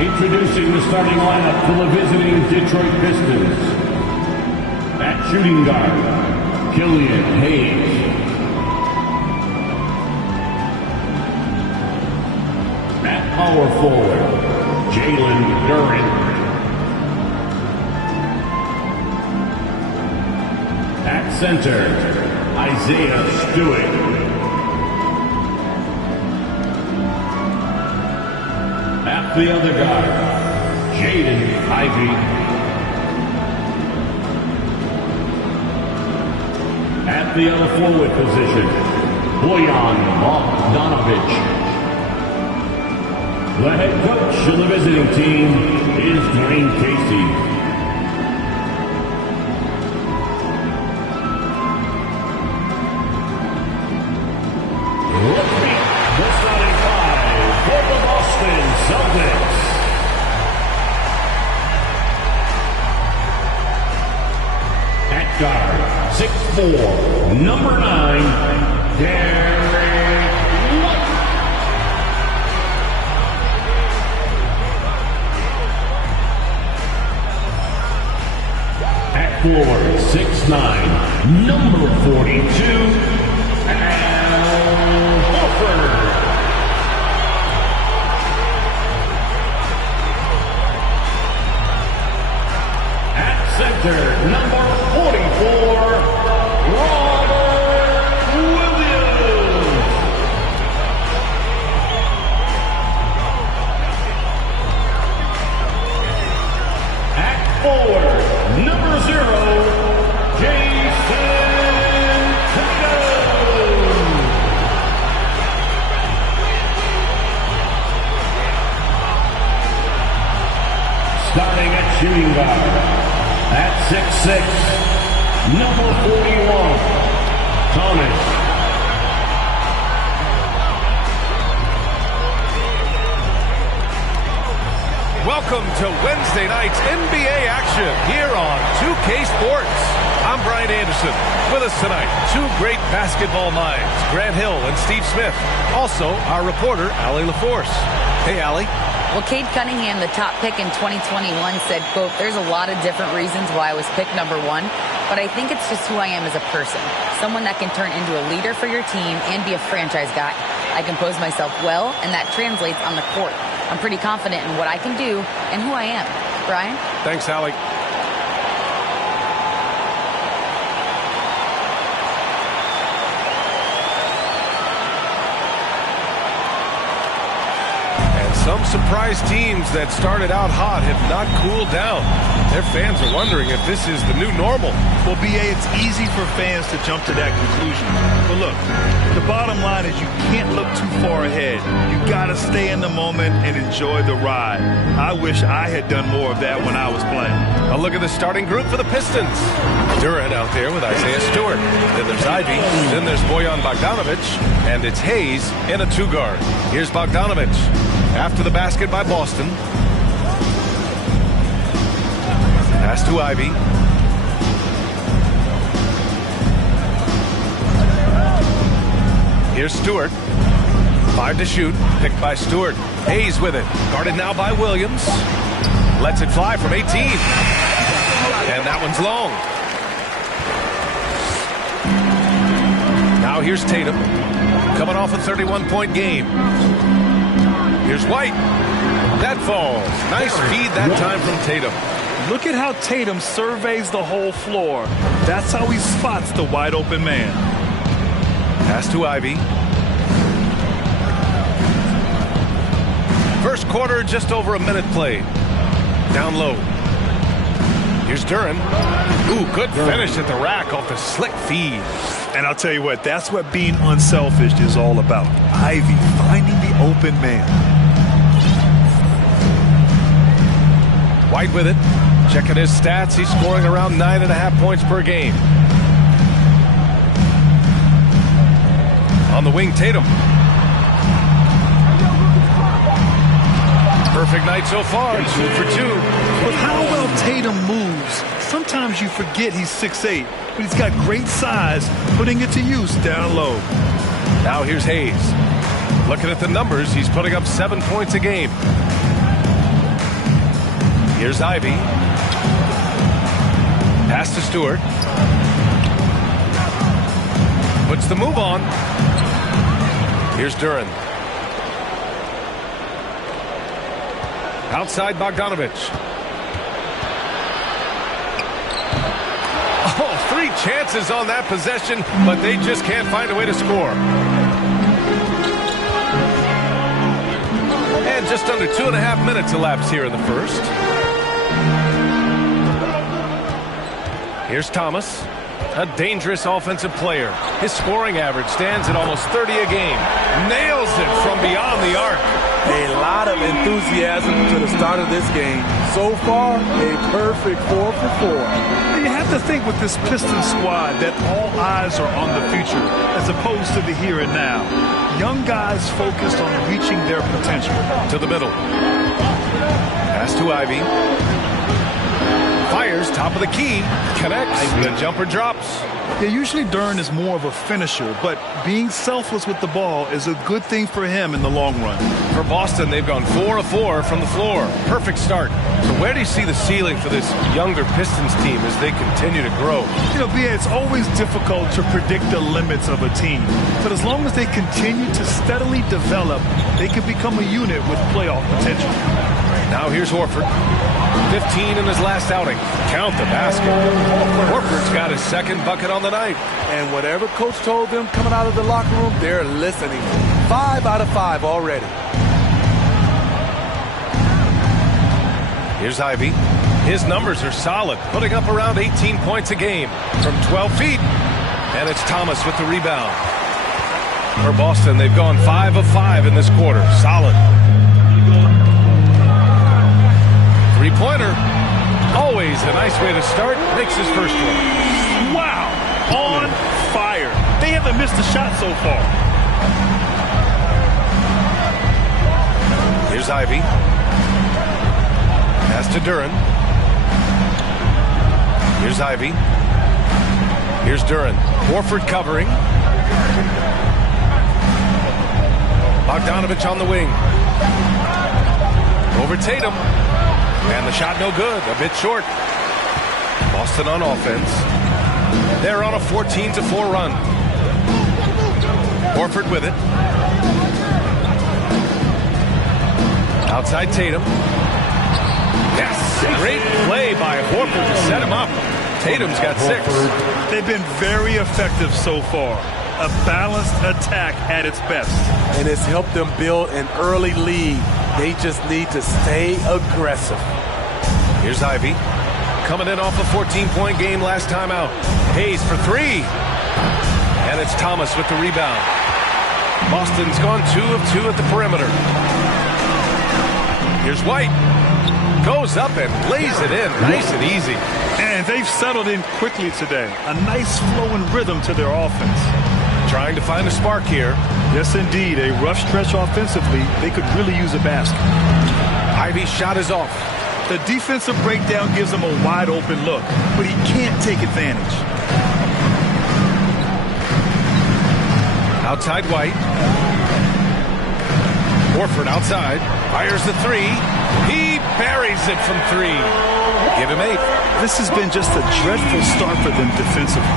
Introducing the starting lineup for the visiting Detroit Pistons. At shooting guard, Killian Hayes. At power forward, Jalen Duren. At center, Isaiah Stewart. At the other guard, Jaden Ivey. At the other forward position, Bojan Bogdanovic. The head coach of the visiting team is Dwayne Casey. Let's meet the starting five for the Boston Celtics. At guard, 6'4", number 9, Derek White. At forward, 6'9", number 42, Al Horford. At center, number 44, Robert Williams. At forward, number 0, Jason Tatum. Starting at shooting guard, at 6'6", number 41, Thomas. Welcome to Wednesday night's NBA action here on 2K Sports. I'm Brian Anderson. With us tonight, two great basketball minds, Grant Hill and Steve Smith. Also, our reporter, Allie LaForce. Hey, Allie. Well, Cade Cunningham, the top pick in 2021, said, quote, "There's a lot of different reasons why I was picked number 1, but I think it's just who I am as a person. Someone that can turn into a leader for your team and be a franchise guy. I compose myself well, and that translates on the court. I'm pretty confident in what I can do and who I am." Brian? Thanks, Allie. Some surprise teams that started out hot have not cooled down. Their fans are wondering if this is the new normal. Well, B.A., it's easy for fans to jump to that conclusion. But look, the bottom line is you can't look too far ahead. You got to stay in the moment and enjoy the ride. I wish I had done more of that when I was playing. A look at the starting group for the Pistons. Duren out there with Isaiah Stewart. Then there's Ivy. Then there's Bojan Bogdanovic. And it's Hayes in a two-guard. Here's Bogdanovic. After the basket by Boston. Pass to Ivy. Here's Stewart. 5 to shoot. Picked by Stewart. Hayes with it. Guarded now by Williams. Lets it fly from 18. And that one's long. Now here's Tatum. Coming off a 31-point game. Here's White. That falls. Nice feed that time from Tatum. Look at how Tatum surveys the whole floor. That's how he spots the wide open man. Pass to Ivy. First quarter, just over a minute played. Down low. Here's Duren. Ooh, good finish at the rack off the slick feed. And I'll tell you what, that's what being unselfish is all about. Ivy finding the open man. White with it. Checking his stats. He's scoring around 9.5 points per game. On the wing, Tatum. Perfect night so far. 2 for 2. With how well Tatum moves, sometimes you forget he's 6'8", but he's got great size, putting it to use down low. Now here's Hayes. Looking at the numbers, he's putting up 7 points a game. Here's Ivy. Pass to Stewart. Puts the move on. Here's Duran. Outside Bogdanovich. Oh, 3 chances on that possession, but they just can't find a way to score. And just under 2.5 minutes elapsed here in the first. Here's Thomas, a dangerous offensive player. His scoring average stands at almost 30 a game. Nails it from beyond the arc. A lot of enthusiasm to the start of this game. So far, a perfect 4 for 4. You have to think with this Pistons squad that all eyes are on the future as opposed to the here and now. Young guys focused on reaching their potential. To the middle. Pass to Ivy. Fires, top of the key, connects, the jumper drops. Yeah, usually Duran is more of a finisher, but being selfless with the ball is a good thing for him in the long run. For Boston, they've gone 4 of 4 from the floor. Perfect start. So where do you see the ceiling for this younger Pistons team as they continue to grow? You know, B.A., it's always difficult to predict the limits of a team. But as long as they continue to steadily develop, they can become a unit with playoff potential. Now here's Horford. 15 in his last outing. Count the basket. Horford's got his second bucket on the night. And whatever coach told them coming out of the locker room, they're listening. 5 out of 5 already. Here's Ivy. His numbers are solid, putting up around 18 points a game from 12 feet. And it's Thomas with the rebound. For Boston, they've gone 5 of 5 in this quarter. Solid. Three-pointer. Always a nice way to start. Makes his first one. Wow. On fire. They haven't missed a shot so far. Here's Ivy. Pass to Duran. Here's Ivy. Here's Duran. Horford covering. Bogdanovich on the wing. Over Tatum. And the shot no good. A bit short. Boston on offense. They're on a 14-4 run. Horford with it. Outside Tatum. Yes! Great play by Horford to set him up. Tatum's got 6. They've been very effective so far. A balanced attack at its best. And it's helped them build an early lead. They just need to stay aggressive. Here's Ivy. Coming in off a 14-point game last time out. Hayes for 3. And it's Thomas with the rebound. Boston's gone 2 of 2 at the perimeter. Here's White. Goes up and lays it in. Nice and easy. And they've settled in quickly today. A nice flowing rhythm to their offense. Trying to find a spark here. Yes, indeed. A rough stretch offensively. They could really use a basket. Ivy's shot is off. The defensive breakdown gives him a wide open look, but he can't take advantage. Outside White. Horford outside. Fires the 3. He buries it from 3. Give him 8. This has been just a dreadful start for them defensively.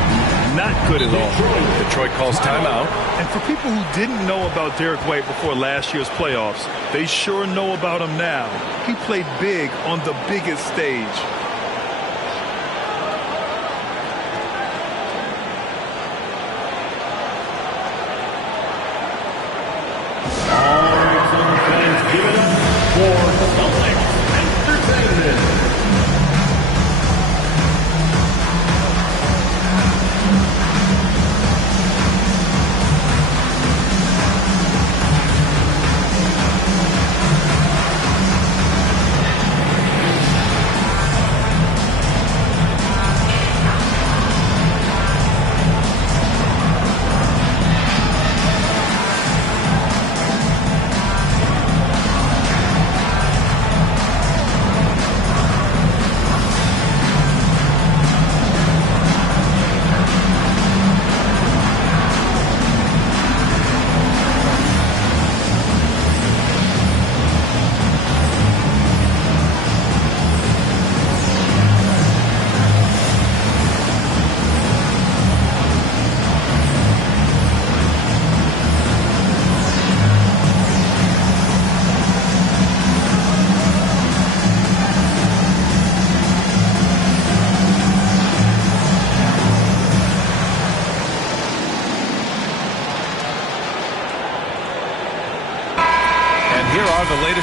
Not good at all. Detroit calls timeout. And for people who didn't know about Derek White before last year's playoffs, they sure know about him now. He played big on the biggest stage. All right, so fans, give it up for Celtics Entertainment.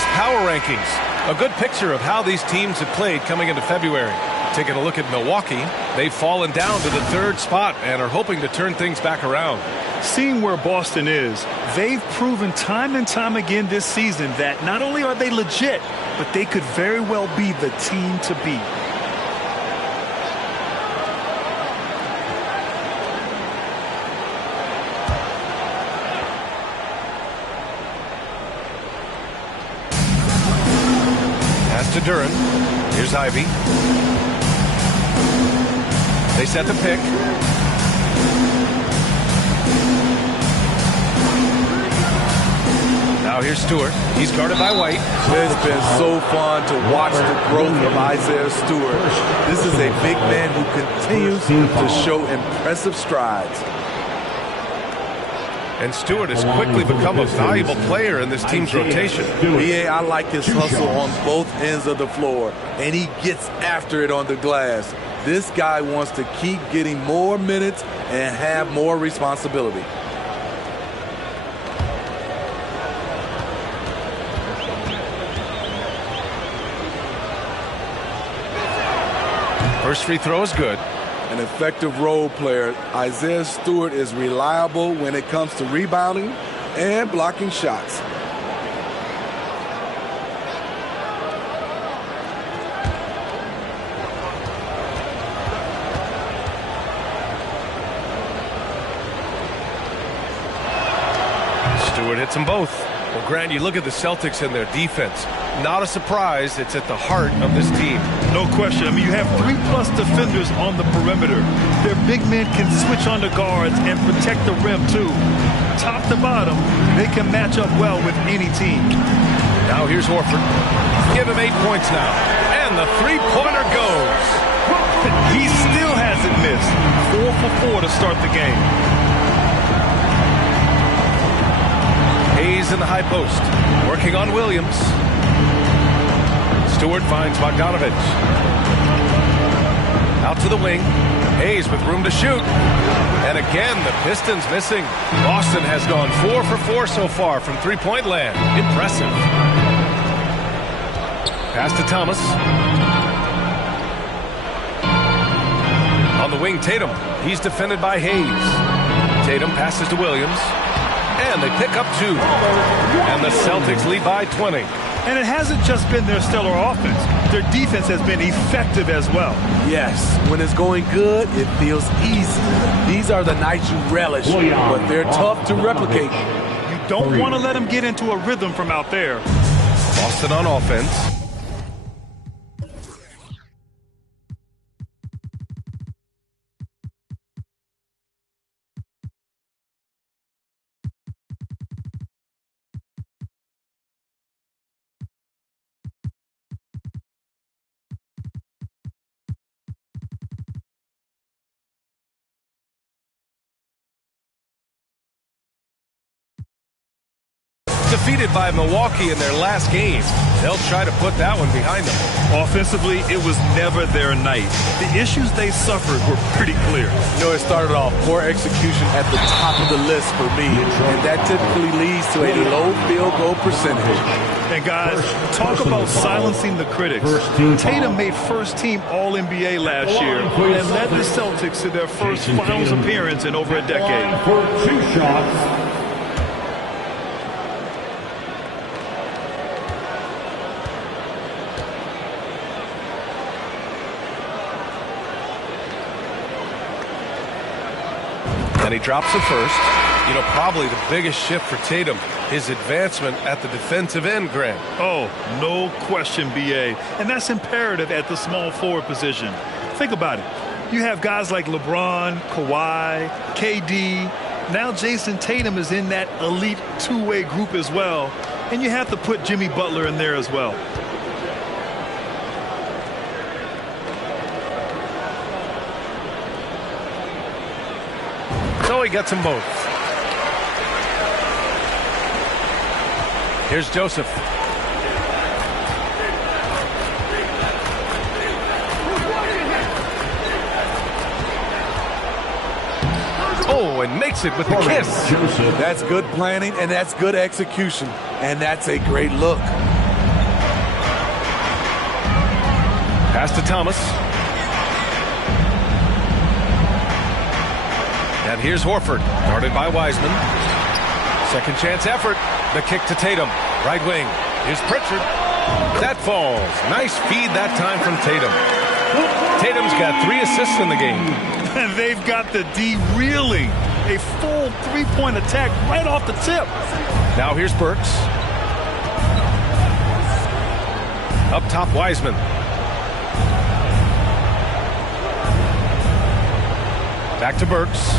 latest power rankings. A good picture of how these teams have played coming into February. Taking a look at Milwaukee, they've fallen down to the 3rd spot and are hoping to turn things back around. Seeing where Boston is, they've proven time and time again this season that not only are they legit, but they could very well be the team to beat. Pass to Duran. Here's Ivy. They set the pick. Now here's Stewart. He's guarded by White. It's been so fun to watch the growth of Isaiah Stewart. This is a big man who continues to show impressive strides. And Stewart has quickly become a valuable player in this team's rotation. I like his hustle on both ends of the floor, and he gets after it on the glass. This guy wants to keep getting more minutes and have more responsibility. First free throw is good. An effective role player, Isaiah Stewart is reliable when it comes to rebounding and blocking shots. Stewart hits them both. Well, Grant, you look at the Celtics and their defense. Not a surprise, it's at the heart of this team. No question. I mean, you have 3+ defenders on the perimeter. Their big men can switch on the guards and protect the rim, too. Top to bottom, they can match up well with any team. Now here's Horford. Give him 8 points now. And the three-pointer goes. He still hasn't missed. 4 for 4 to start the game. Hayes in the high post, working on Williams. Stewart finds Bogdanovich. Out to the wing. Hayes with room to shoot. And again, the Pistons missing. Boston has gone 4 for 4 so far from three-point land. Impressive. Pass to Thomas. On the wing, Tatum. He's defended by Hayes. Tatum passes to Williams. And they pick up 2. And the Celtics lead by 20. And it hasn't just been their stellar offense. Their defense has been effective as well. Yes, when it's going good, it feels easy. These are the nights you relish, but they're tough to replicate. You don't want to let them get into a rhythm from out there. Boston on offense. Defeated by Milwaukee in their last game. They'll try to put that one behind them. Offensively, it was never their night. The issues they suffered were pretty clear. You know, it started off poor execution at the top of the list for me, and that typically leads to a low field goal percentage. And guys, talk about silencing the critics. Tatum made first-team All-NBA last year and led the Celtics to their first finals appearance in over a decade. For 2 shots. And he drops the first. You know, probably the biggest shift for Tatum, his advancement at the defensive end, Grant. Oh, no question, B.A. And that's imperative at the small forward position. Think about it. You have guys like LeBron, Kawhi, KD. Now Jason Tatum is in that elite two-way group as well. And you have to put Jimmy Butler in there as well. So he gets them both. Here's Joseph. Oh, and makes it with the kiss. That's good planning, and that's good execution. And that's a great look. Pass to Thomas. And here's Horford, guarded by Wiseman. Second chance effort. The kick to Tatum. Right wing. Here's Pritchard. That falls. Nice feed that time from Tatum. Tatum's got 3 assists in the game. And they've got the D reeling. A full 3-point attack right off the tip. Now here's Burks. Up top, Wiseman. Back to Burks.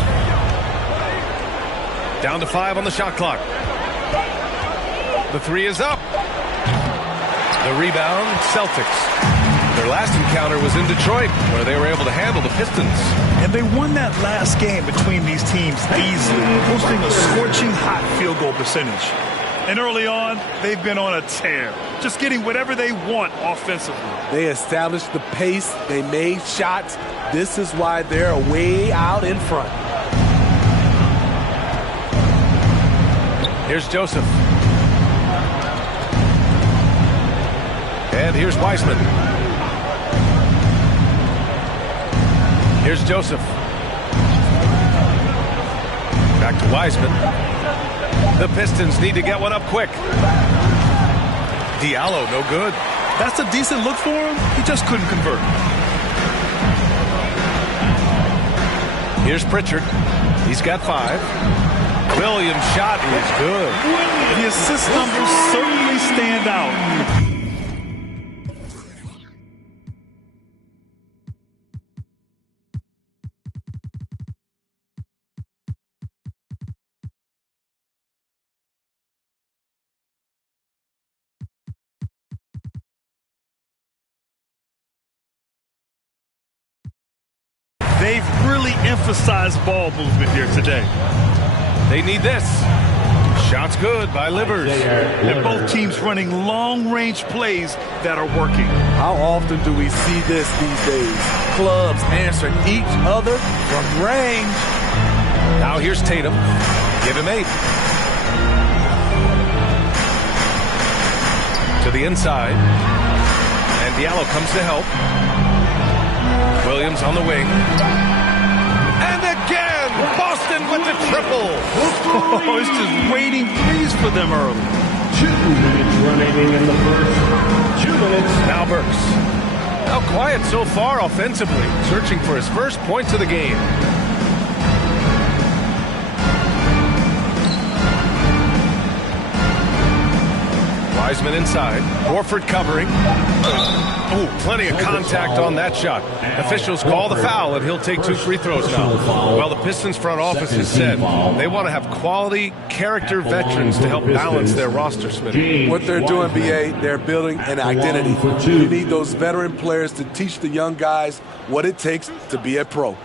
Down to 5 on the shot clock. The 3 is up. The rebound, Celtics. Their last encounter was in Detroit, where they were able to handle the Pistons. And they won that last game between these teams easily, posting a scorching hot field goal percentage. And early on, they've been on a tear, just getting whatever they want offensively. They established the pace. They made shots. This is why they're way out in front. Here's Joseph. And here's Wiseman. Here's Joseph. Back to Wiseman. The Pistons need to get one up quick. Diallo, no good. That's a decent look for him. He just couldn't convert. Here's Pritchard. He's got 5. Williams' shot is good. The assist numbers certainly stand out. They've really emphasized ball movement here today. They need this. Shots good by Livers. And both teams running long-range plays that are working. How often do we see this these days? Clubs answering each other from range. Now here's Tatum. Give him 8. To the inside. And Diallo comes to help. Williams on the wing. And again, Boston with the triple. Oh, it's just waiting threes for them early. 2 minutes remaining in the first. 2 minutes. Now Burks. How quiet so far offensively, searching for his first points of the game. Wiseman inside. Horford covering. Oh, plenty of contact on that shot. Officials call the foul, and he'll take 2 free throws now. Well, the Pistons front office has said they want to have quality character veterans to help balance their roster, Smitty. What they're doing, BA, they're building an identity. You need those veteran players to teach the young guys what it takes to be a pro.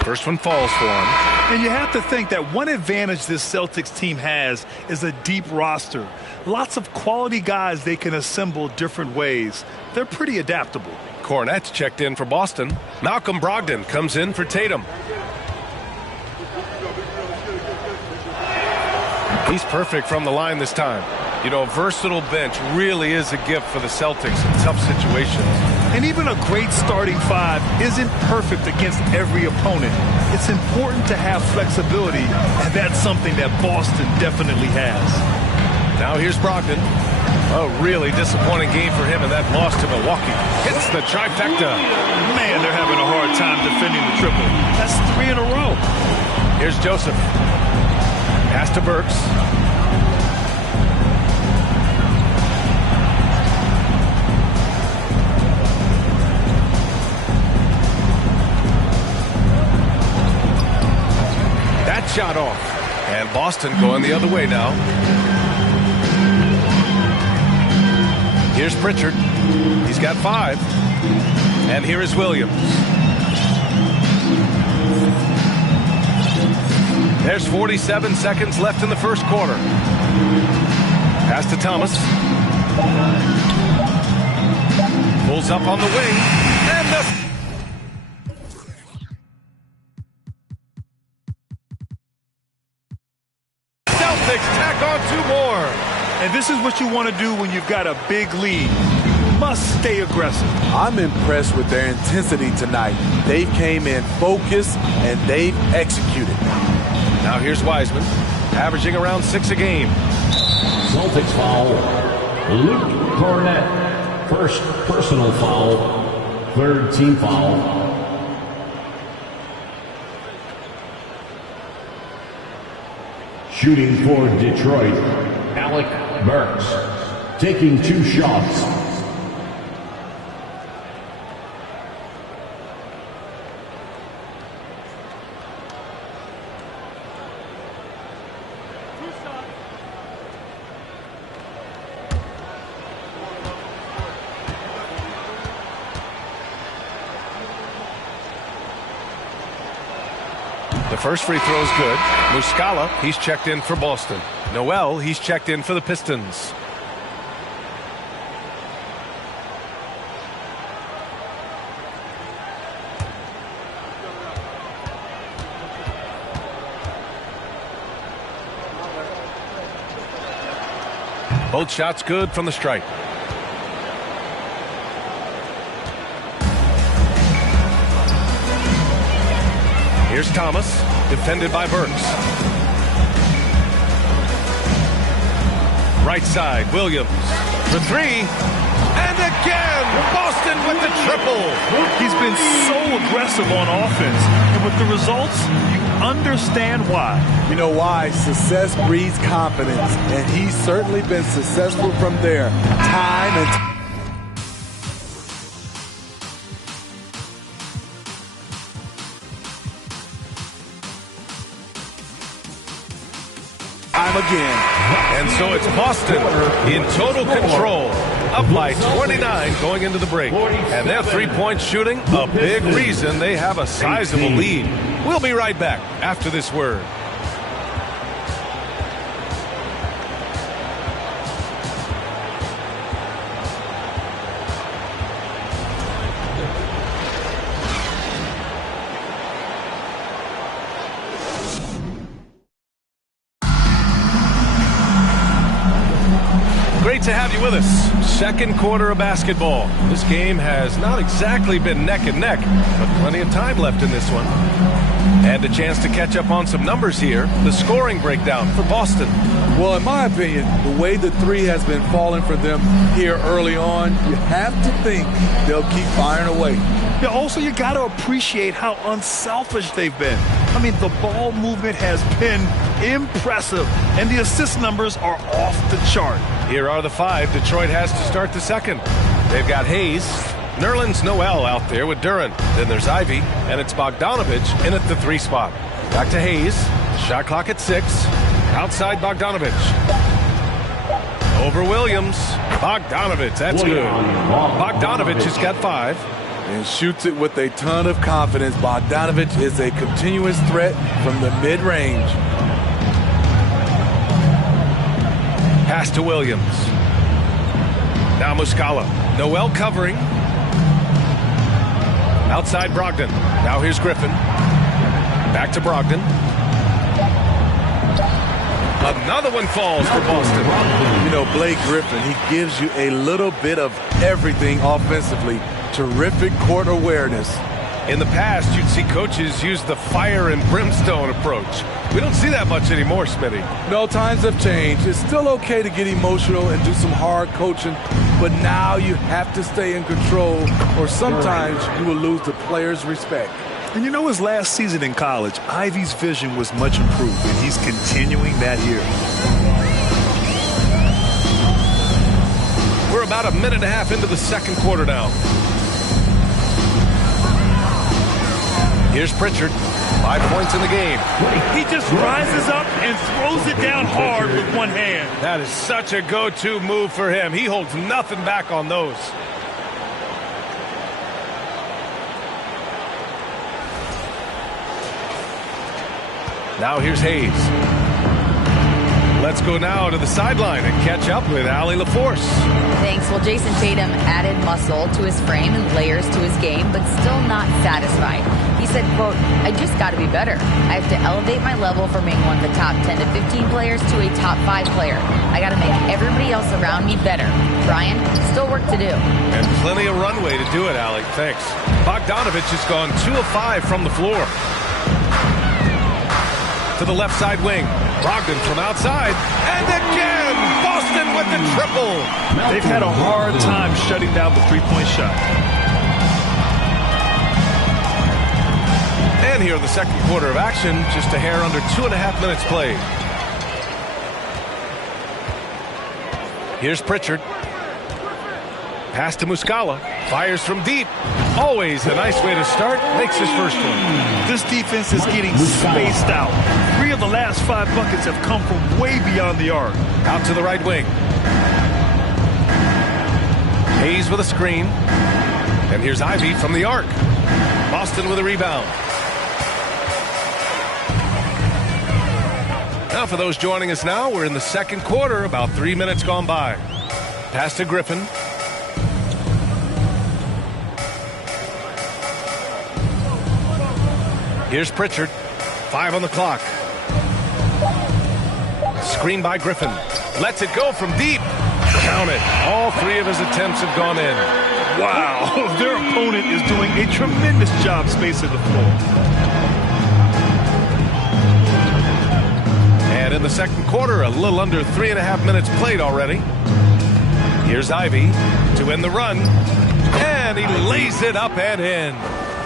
First one falls for him. And you have to think that one advantage this Celtics team has is a deep roster. Lots of quality guys they can assemble different ways. They're pretty adaptable. Cornette's checked in for Boston. Malcolm Brogdon comes in for Tatum. He's perfect from the line this time. You know, a versatile bench really is a gift for the Celtics in tough situations. And even a great starting 5 isn't perfect against every opponent. It's important to have flexibility, and that's something that Boston definitely has. Now here's Brogdon. A really disappointing game for him in that loss to Milwaukee. Hits the trifecta. Man, they're having a hard time defending the triple. That's 3 in a row. Here's Joseph. Pass to Burks. Shot off. And Boston going the other way now. Here's Pritchard. He's got 5. And here is Williams. There's 47 seconds left in the first quarter. Pass to Thomas. Pulls up on the wing. And the Celtics tack on 2 more. And this is what you want to do when you've got a big lead. You must stay aggressive. I'm impressed with their intensity tonight. They came in focused and they've executed. Now here's Wiseman, averaging around 6 a game. Celtics foul. Luke Cornett. First personal foul. Third team foul. Shooting for Detroit, Alec Burks, taking 2 shots. The first free throw is good. Muscala, he's checked in for Boston. Noel, he's checked in for the Pistons. Both shots good from the stripe. Here's Thomas, defended by Burks. Right side, Williams for 3. And again, Boston with the triple. He's been so aggressive on offense. And with the results, you understand why. You know why? Success breeds confidence. And he's certainly been successful from there. Time and time. Again. And so it's Boston in total control, up by 29 going into the break. And their three-point shooting, a big reason they have a sizable lead. We'll be right back after this word. Great to have you with us. Second quarter of basketball. This game has not exactly been neck and neck, but plenty of time left in this one. And a chance to catch up on some numbers here. The scoring breakdown for Boston. Well, in my opinion, the way the 3 has been falling for them here early on, you have to think they'll keep firing away. Yeah, also, you got to appreciate how unselfish they've been. I mean, the ball movement has been impressive, and the assist numbers are off the chart. Here are the 5 Detroit has to start the second. They've got Hayes, Nerlens Noel out there with Duren. Then there's Ivy, and it's Bogdanovich in at the 3 spot. Back to Hayes. Shot clock at 6. Outside Bogdanovich. Over Williams. Bogdanovich, that's good. Bogdanovich has got 5. And shoots it with a ton of confidence. Bogdanovich is a continuous threat from the mid-range. Pass to Williams. Now Muscala. Noel covering. Outside Brogdon. Now here's Griffin. Back to Brogdon. Another one falls for Boston. You know, Blake Griffin, he gives you a little bit of everything offensively. Terrific court awareness. In the past, you'd see coaches use the fire and brimstone approach. We don't see that much anymore, Smitty. No, times have changed. It's still okay to get emotional and do some hard coaching, but now you have to stay in control, or sometimes you will lose the players' respect. And you know, his last season in college, Ivy's vision was much improved, and he's continuing that here. We're about a minute and a half into the second quarter now. Here's Pritchard. 5 points in the game. He just rises up and throws it down hard with one hand. That is such a go-to move for him. He holds nothing back on those. Now here's Hayes. Let's go now to the sideline and catch up with Allie LaForce. Thanks. Well, Jason Tatum added muscle to his frame and layers to his game, but still not satisfied. He said, quote, "I just got to be better. I have to elevate my level from being one of the top 10 to 15 players to a top 5 player. I got to make everybody else around me better. Brian, still work to do." And plenty of runway to do it, Allie. Thanks. Bogdanovich has gone 2 of 5 from the floor. To the left side wing. Brogdon from outside. And again, Boston with the triple. They've had a hard time shutting down the three-point shot. And here in the second quarter of action, just a hair under 2.5 minutes played. Here's Pritchard. Pass to Muscala. Fires from deep. Always a nice way to start. Makes his first one. This defense is getting spaced out. 3 of the last 5 buckets have come from way beyond the arc. Out to the right wing. Hayes with a screen. And here's Ivy from the arc. Boston with a rebound. Now for those joining us now, we're in the second quarter, about 3 minutes gone by. Pass to Griffin. Here's Pritchard. 5 on the clock. Screen by Griffin. Lets it go from deep. Count it. All 3 of his attempts have gone in. Wow, their opponent is doing a tremendous job spacing the floor. And in the second quarter, a little under 3.5 minutes played already. Here's Ivy to end the run. And he lays it up and in.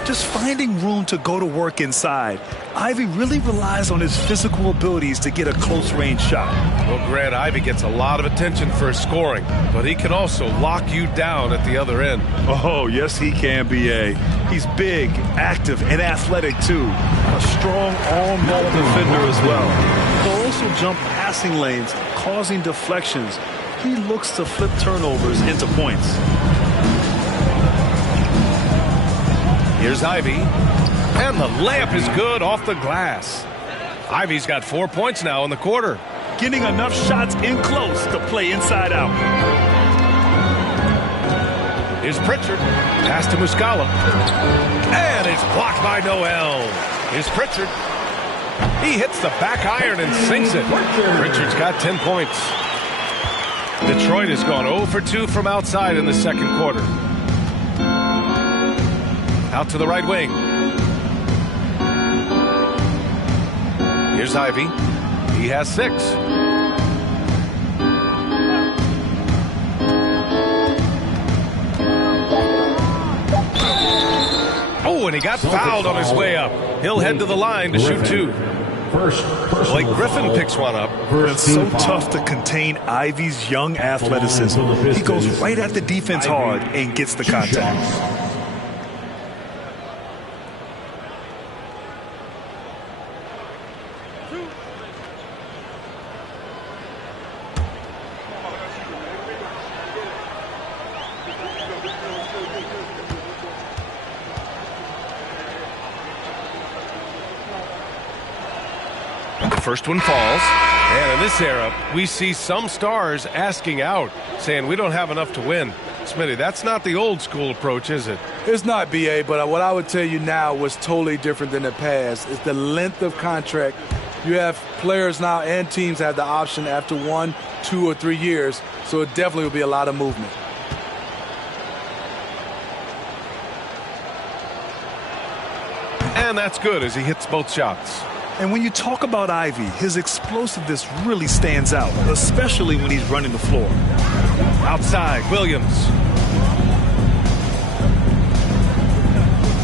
Just finding room to go to work inside. Ivy really relies on his physical abilities to get a close-range shot. Well, Grant, Ivy gets a lot of attention for his scoring, but he can also lock you down at the other end. Oh, yes, he can, B.A. He's big, active, and athletic, too. A strong on-ball defender as well. He'll also jump passing lanes, causing deflections. He looks to flip turnovers into points. Here's Ivy. And the layup is good off the glass. Ivy's got 4 points now in the quarter. Getting enough shots in close to play inside out. Here's Pritchard. Pass to Muscala. And it's blocked by Noel. Here's Pritchard. He hits the back iron and sinks it. Pritchard's got 10 points. Detroit has gone 0 for 2 from outside in the second quarter. Out to the right wing. Here's Ivy. He has 6. Oh, and he got fouled on his way up. He'll head to the line to shoot 2. Blake Griffin picks one up. It's so tough to contain Ivy's young athleticism. He goes right at the defense hard and gets the contact. First one falls, and in this era, we see some stars asking out, saying we don't have enough to win. Smitty, that's not the old school approach, is it? It's not, B.A., but what I would tell you now was totally different than the past. It's the length of contract. You have players now and teams have the option after 1, 2, or 3 years, so it definitely will be a lot of movement. And that's good as he hits both shots. And when you talk about Ivy, his explosiveness really stands out, especially when he's running the floor. Outside, Williams.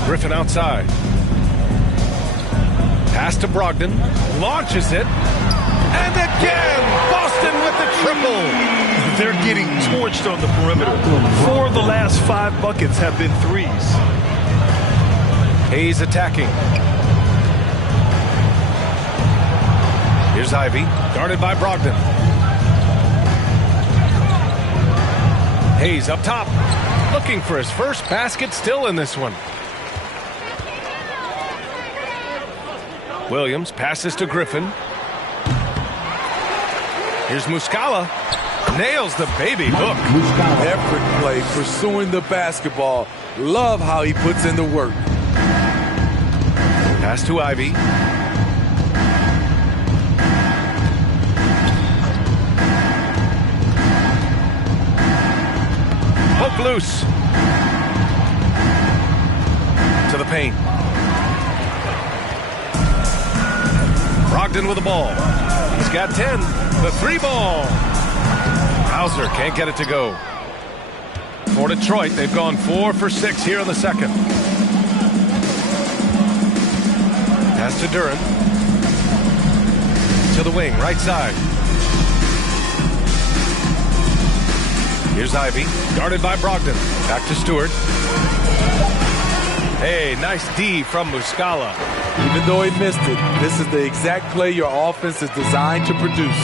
Griffin outside. Pass to Brogdon. Launches it. And again, Boston with the triple. They're getting torched on the perimeter. 4 of the last 5 buckets have been threes. Hayes attacking. Here's Ivy, guarded by Brogdon. Hayes up top, looking for his first basket, still in this one. Williams passes to Griffin. Here's Muscala, nails the baby hook. Effort play, pursuing the basketball. Love how he puts in the work. Pass to Ivy. Poke loose. To the paint. Brogdon with the ball. He's got 10. The 3-ball. Hauser can't get it to go. For Detroit, they've gone 4 for 6 here in the second. Pass to Duran. To the wing, right side. Here's Ivy, guarded by Brogdon. Back to Stewart. Hey, nice D from Muscala. Even though he missed it, this is the exact play your offense is designed to produce.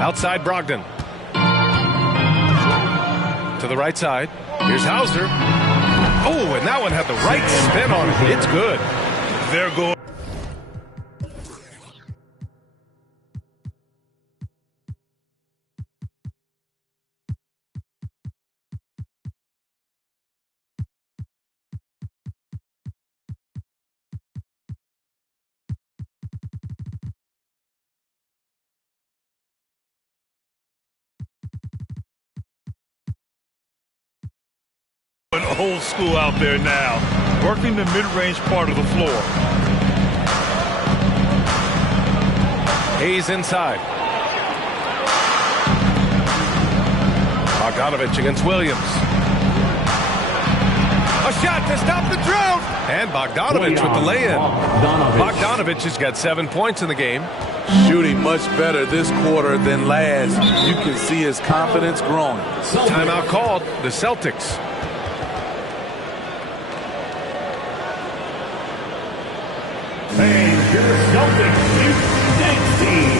Outside Brogdon. To the right side. Here's Hauser. Oh, and that one had the right spin on it. It's good. They're going. Old school out there now, working the mid-range part of the floor. Hayes inside. Bogdanovich against Williams. A shot to stop the drought. And Bogdanovich with the lay-in. Bogdanovich has got 7 points in the game. Shooting much better this quarter than last. You can see his confidence growing. Timeout called. The Celtics. And your Celtics next team.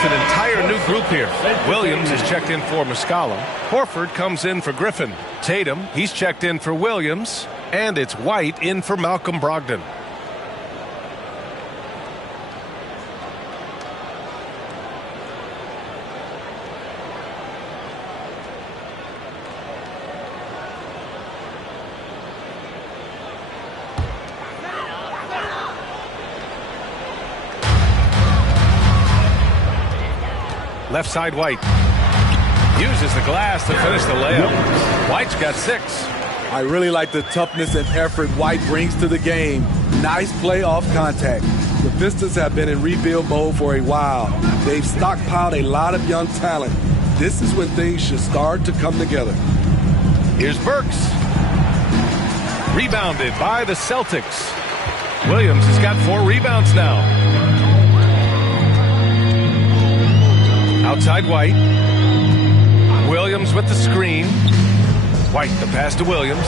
An entire new group here. Williams is checked in for Muscala. Horford comes in for Griffin. Tatum, he's checked in for Williams. And it's White in for Malcolm Brogdon. Left side White. Uses the glass to finish the layup. White's got 6. I really like the toughness and effort White brings to the game. Nice play off contact. The Pistons have been in rebuild mode for a while. They've stockpiled a lot of young talent. This is when things should start to come together. Here's Burks. Rebounded by the Celtics. Williams has got 4 rebounds now. Outside White. Williams with the screen. White, the pass to Williams.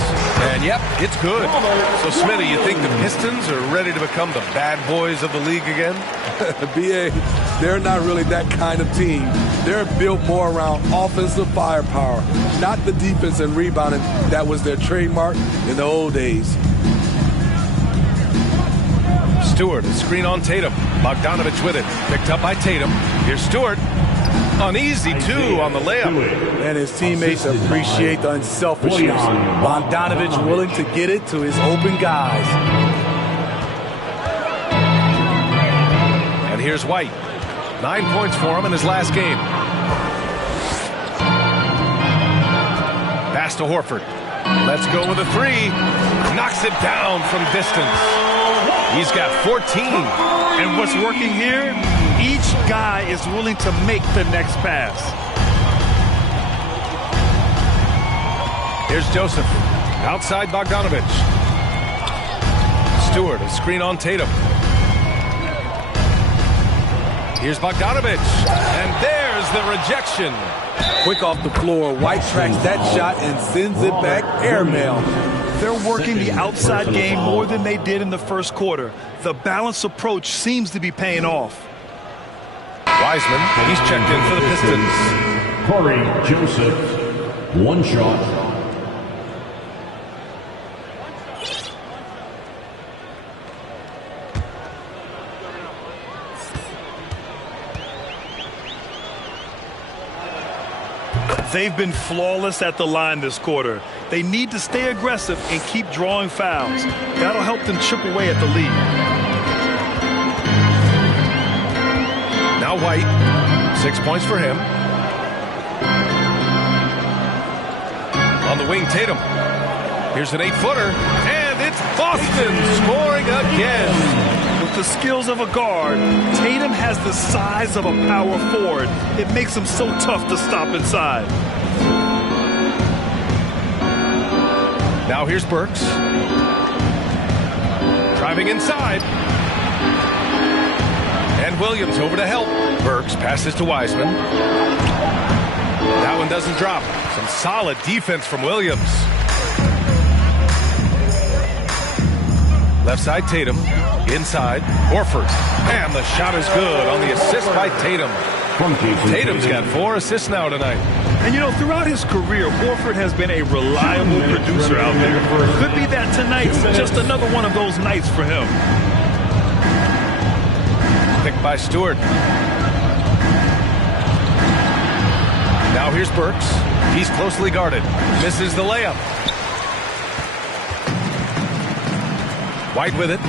And yep, it's good. So Smitty, you think the Pistons are ready to become the bad boys of the league again? BA, they're not really that kind of team. They're built more around offensive firepower, not the defense and rebounding that was their trademark in the old days. Stewart, a screen on Tatum. Bogdanovich with it. Picked up by Tatum. Here's Stewart. Uneasy, too, on the layup. And his teammates appreciate the unselfishness. Bogdanovich willing to get it to his open guys. And here's White. 9 points for him in his last game. Pass to Horford. Let's go with a three. Knocks it down from distance. He's got 14. And what's working here? Each guy is willing to make the next pass. Here's Joseph. Outside Bogdanovich. Stewart, a screen on Tatum. Here's Bogdanovich. And there's the rejection. Quick off the floor. White tracks that shot and sends it back airmail. They're working the outside game more than they did in the first quarter. The balanced approach seems to be paying off. Wiseman, he's checked in for the Pistons. Corey Joseph, 1 shot. They've been flawless at the line this quarter. They need to stay aggressive and keep drawing fouls. That'll help them chip away at the lead. Now White, 6 points for him. On the wing, Tatum. Here's an 8-footer, and it's Boston scoring again. With the skills of a guard, Tatum has the size of a power forward. It makes him so tough to stop inside. Now here's Burks. Driving inside. And Williams over to help. Burks passes to Wiseman. That one doesn't drop. Some solid defense from Williams. Left side, Tatum. Inside, Horford. And the shot is good on the assist by Tatum. Tatum's got 4 assists now tonight. And you know, throughout his career, Horford has been a reliable producer out there. Could be that tonight's just another one of those nights for him. Picked by Stewart. Now here's Burks. He's closely guarded. Misses the layup. White with it.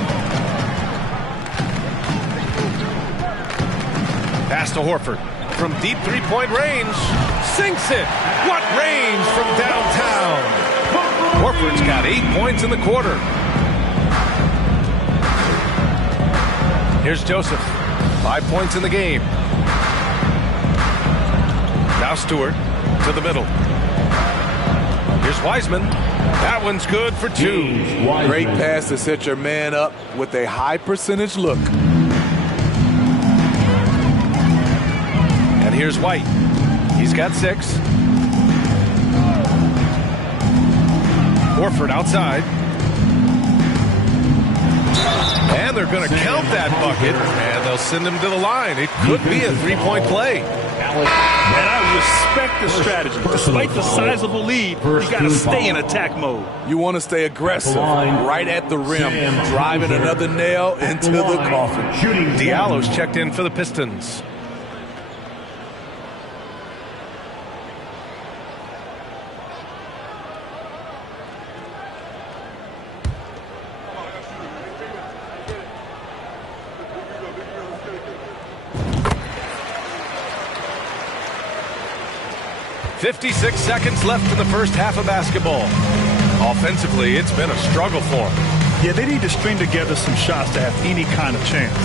Pass to Horford. From deep three-point range. Sinks it. What range from downtown. Horford's got 8 points in the quarter. Here's Joseph. 5 points in the game. Now Stewart to the middle. Here's Wiseman. That one's good for 2. Great pass to set your man up with a high percentage look. And here's White. He's got 6. Horford outside. And they're going to count that bucket, and they'll send him to the line. It could be a 3-point play. And I respect the strategy. Despite the sizable lead, you got to stay in attack mode. You want to stay aggressive, right at the rim, driving another nail into the coffin. Diallo's checked in for the Pistons. .56 seconds left in the first half of basketball. Offensively, it's been a struggle for them. Yeah, they need to string together some shots to have any kind of chance.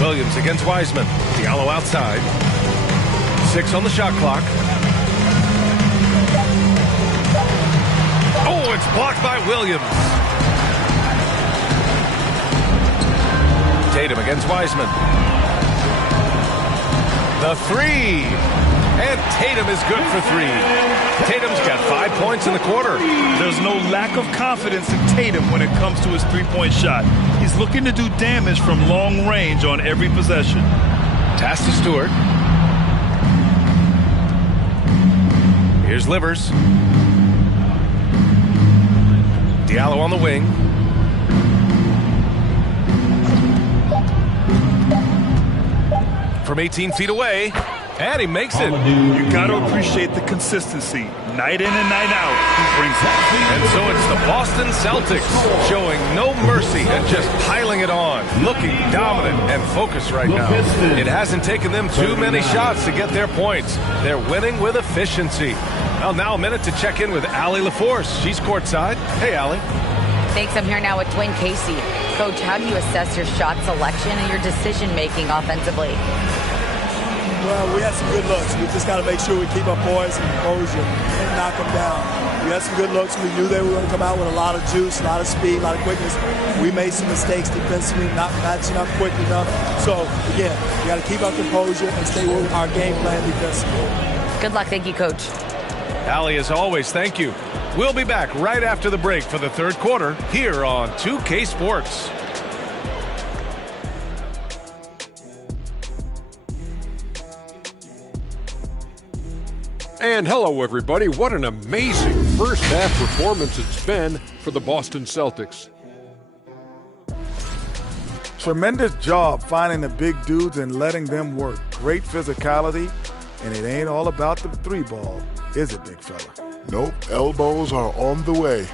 Williams against Wiseman. Diallo outside. 6 on the shot clock. Oh, it's blocked by Williams. Tatum against Wiseman. The 3. And Tatum is good for 3. Tatum's got 5 points in the quarter. There's no lack of confidence in Tatum when it comes to his three-point shot. He's looking to do damage from long range on every possession. Pass to Stewart. Here's Livers. Diallo on the wing. from 18 feet away, and he makes it. You got to appreciate the consistency. Night in and night out, he brings it. And so it's the Boston Celtics showing no mercy and just piling it on, looking dominant and focused right now. It hasn't taken them too many shots to get their points. They're winning with efficiency. Well, now a minute to check in with Allie LaForce. She's courtside. Hey, Allie. Thanks. I'm here now with Dwayne Casey. Coach, how do you assess your shot selection and your decision-making offensively? Well, we had some good looks. We just got to make sure we keep our poise and composure and knock them down. We had some good looks. We knew they were going to come out with a lot of juice, a lot of speed, a lot of quickness. We made some mistakes defensively, not matching up quick enough. So, again, we got to keep our composure and stay with our game plan defensively. Good luck. Thank you, Coach. Allie, as always, thank you. We'll be back right after the break for the third quarter here on 2K Sports. And hello, everybody. What an amazing first-half performance it's been for the Boston Celtics. Tremendous job finding the big dudes and letting them work. Great physicality, and it ain't all about the three ball, is it, big fella? Nope, elbows are on the way.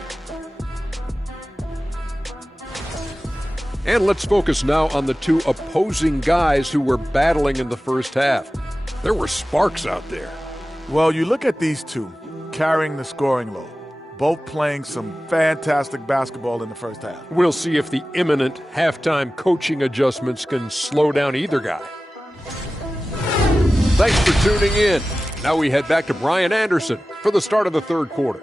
And let's focus now on the two opposing guys who were battling in the first half. There were sparks out there. Well, you look at these two carrying the scoring load, both playing some fantastic basketball in the first half. We'll see if the imminent halftime coaching adjustments can slow down either guy. Thanks for tuning in. Now we head back to Brian Anderson for the start of the third quarter.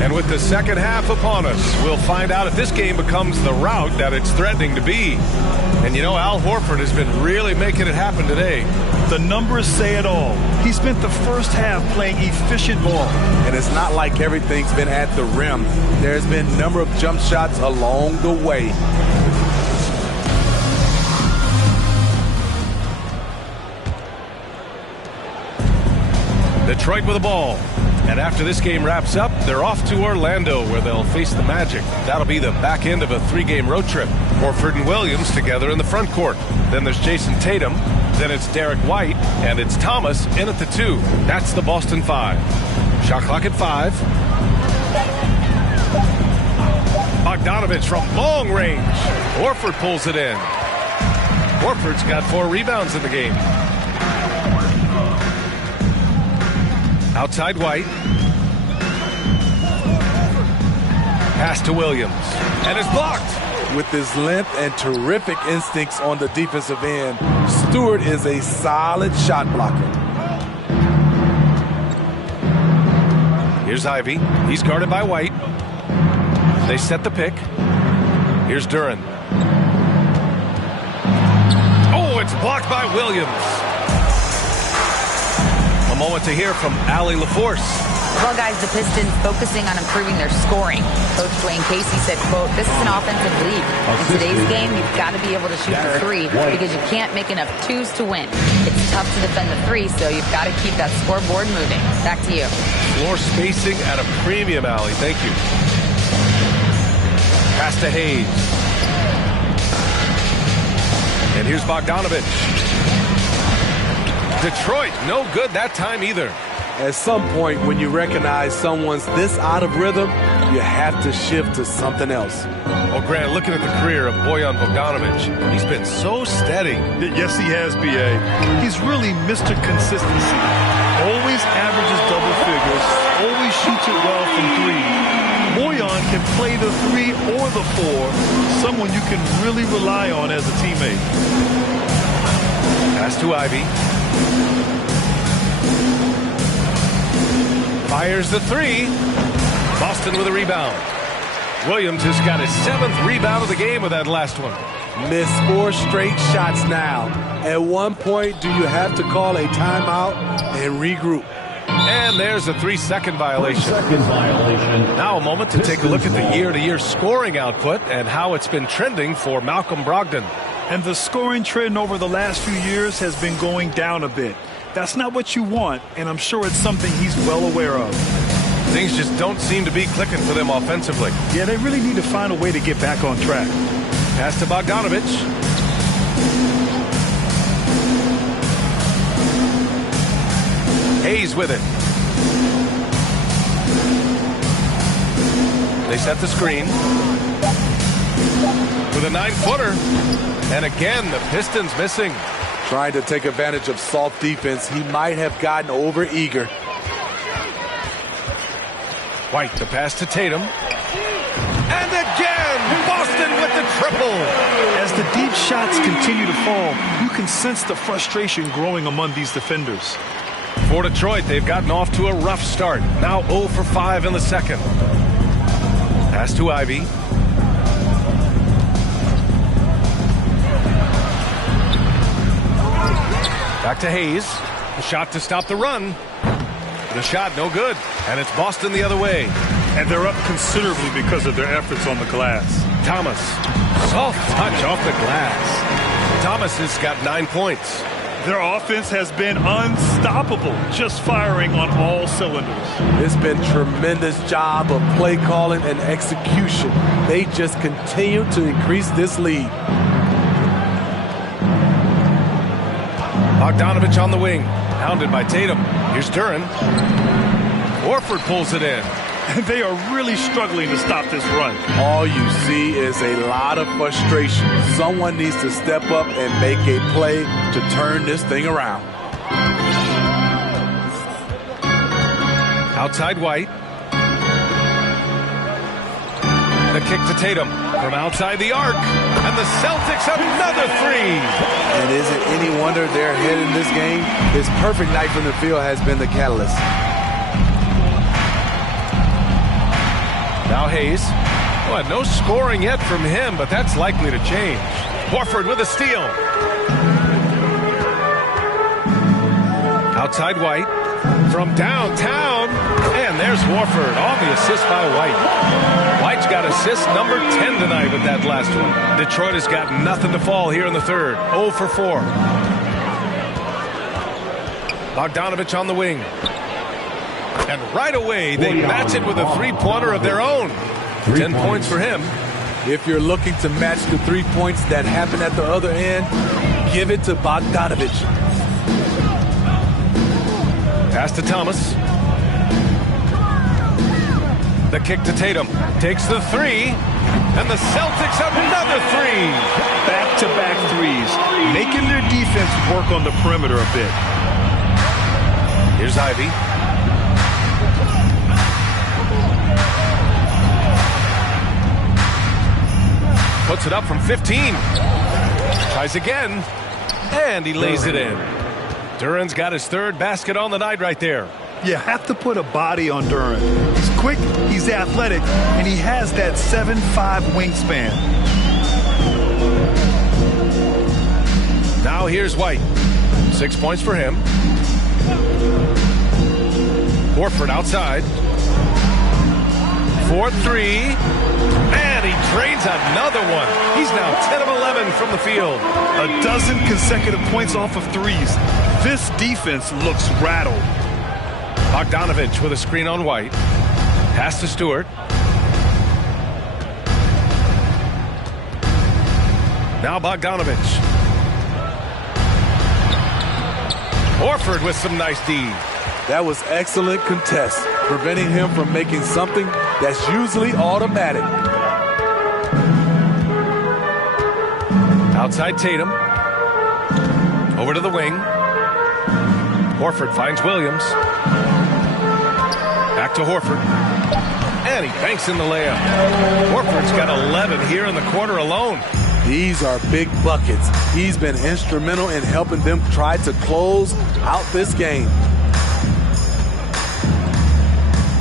And with the second half upon us, we'll find out if this game becomes the rout that it's threatening to be. And you know, Al Horford has been really making it happen today. The numbers say it all. He spent the first half playing efficient ball. And it's not like everything's been at the rim. There's been a number of jump shots along the way. Detroit with the ball. And after this game wraps up, they're off to Orlando where they'll face the Magic. That'll be the back end of a three-game road trip. Horford and Williams together in the front court. Then there's Jason Tatum. Then it's Derek White. And it's Thomas in at the 2. That's the Boston 5. Shot clock at 5. Bogdanovich from long range. Horford pulls it in. Horford's got 4 rebounds in the game. Outside White. Pass to Williams. And it's blocked. With his length and terrific instincts on the defensive end, Stewart is a solid shot blocker. Here's Ivy. He's guarded by White. They set the pick. Here's Duran. Oh, it's blocked by Williams. A moment to hear from Allie LaForce. Well, guys, the Pistons focusing on improving their scoring. Coach Dwayne Casey said, quote, "This is an offensive league. In today's game, you've got to be able to shoot the 3 because you can't make enough 2s to win. It's tough to defend the 3, so you've got to keep that scoreboard moving." Back to you. Floor spacing at a premium, Allie. Thank you. Pass to Hayes. And here's Bogdanovich. Detroit, no good that time either. At some point, when you recognize someone's this out of rhythm, you have to shift to something else. Well, Grant, looking at the career of Bojan Bogdanovich, he's been so steady. Yes, he has, B.A. He's really Mr. Consistency. Always averages double figures, always shoots it well from 3. Bojan can play the 3 or the 4, someone you can really rely on as a teammate. Pass to Ivy. Fires the 3. Boston with a rebound. Williams has got his 7th rebound of the game with that last one. Missed 4 straight shots now. At one point, do you have to call a timeout and regroup? And there's a 3-second violation. Now a moment to take a look at the year-to-year scoring output and how it's been trending for Malcolm Brogdon. And the scoring trend over the last few years has been going down a bit. That's not what you want, and I'm sure it's something he's well aware of. Things just don't seem to be clicking for them offensively. Yeah, they really need to find a way to get back on track. Pass to Bogdanovich. Hayes with it. They set the screen. With a 9-footer. And again, the Pistons missing. Trying to take advantage of soft defense. He might have gotten over-eager. White, the pass to Tatum. And again, Boston with the triple. As the deep shots continue to fall, you can sense the frustration growing among these defenders. For Detroit, they've gotten off to a rough start. Now 0 for 5 in the second. Pass to Ivy. Back to Hayes. A shot to stop the run. The shot no good. And it's Boston the other way. And they're up considerably because of their efforts on the glass. Thomas. Soft touch off the glass. Thomas has got 9 points. Their offense has been unstoppable, just firing on all cylinders. It's been tremendous job of play calling and execution. They just continue to increase this lead. Bogdanovich on the wing, hounded by Tatum. Here's Duren. Horford pulls it in. And they are really struggling to stop this run. All you see is a lot of frustration. Someone needs to step up and make a play to turn this thing around. Outside White. The kick to Tatum from outside the arc. And the Celtics have another three. And is it any wonder they're ahead in this game? His perfect night from the field has been the catalyst. Now Hayes. Well, no scoring yet from him, but that's likely to change. Horford with a steal. Outside White. From downtown. And there's Horford on the assist by White. White's got assist number 10 tonight with that last one. Detroit has got nothing to fall here in the third. 0 for 4. Bogdanovich on the wing. And right away, they match it with a three-pointer of their own. 10 points for him. If you're looking to match the 3 points that happened at the other end, give it to Bogdanovich. Pass to Thomas. The kick to Tatum. Takes the three. And the Celtics have another three. Back-to-back threes. Making their defense work on the perimeter a bit. Here's Ivy. Puts it up from 15. Tries again. And he lays it in. Duren's got his third basket on the night right there. You have to put a body on Duren. He's quick, he's athletic, and he has that 7'5" wingspan. Now here's White. 6 points for him. Horford outside. 4-3. And he drains another one. He's now 10 of 11 from the field. A dozen consecutive points off of threes. This defense looks rattled. Bogdanovich with a screen on White. Pass to Stewart. Now Bogdanovich. Horford with some nice D. That was excellent contest, preventing him from making something that's usually automatic. Outside Tatum. Over to the wing. Horford finds Williams. Back to Horford. And he banks in the layup. Horford's got 11 here in the quarter alone. These are big buckets. He's been instrumental in helping them try to close out this game.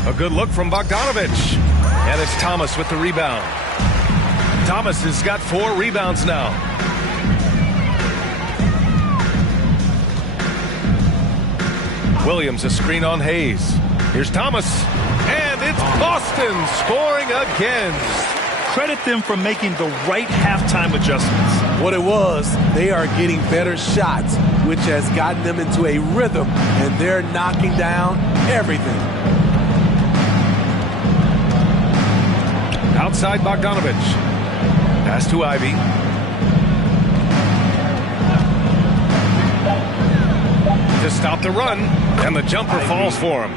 A good look from Bogdanovich. And it's Thomas with the rebound. Thomas has got 4 rebounds now. Williams a screen on Hayes. Here's Thomas. And it's Boston scoring again. Credit them for making the right halftime adjustments. What it was, they are getting better shots, which has gotten them into a rhythm, and they're knocking down everything. Outside Bogdanovich. Pass to Ivy. To stop the run, and the jumper falls for him.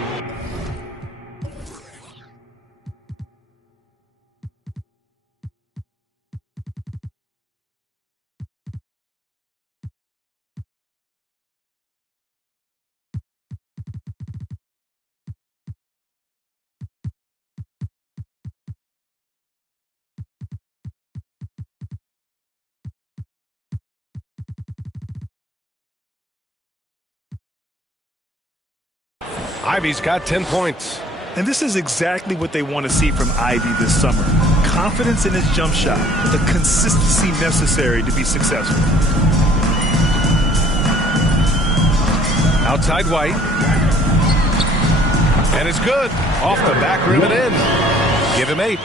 Ivy's got 10 points. And this is exactly what they want to see from Ivy this summer. Confidence in his jump shot, the consistency necessary to be successful. Outside White. And it's good. Off the back rim and in. Give him 8.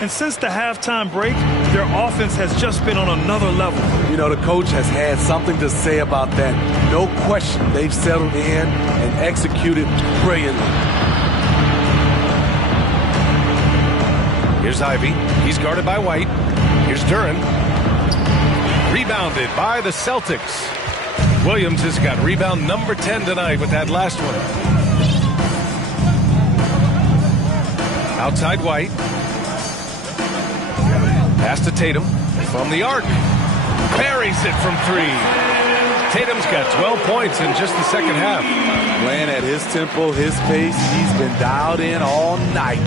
And since the halftime break, their offense has just been on another level. You know, the coach has had something to say about that. No question, they've settled in and executed brilliantly. Here's Ivy. He's guarded by White. Here's Duran. Rebounded by the Celtics. Williams has got rebound number 10 tonight with that last one. Outside White. Pass to Tatum from the arc. Buries it from 3. Tatum's got 12 points in just the second half. Playing at his tempo, his pace. He's been dialed in all night.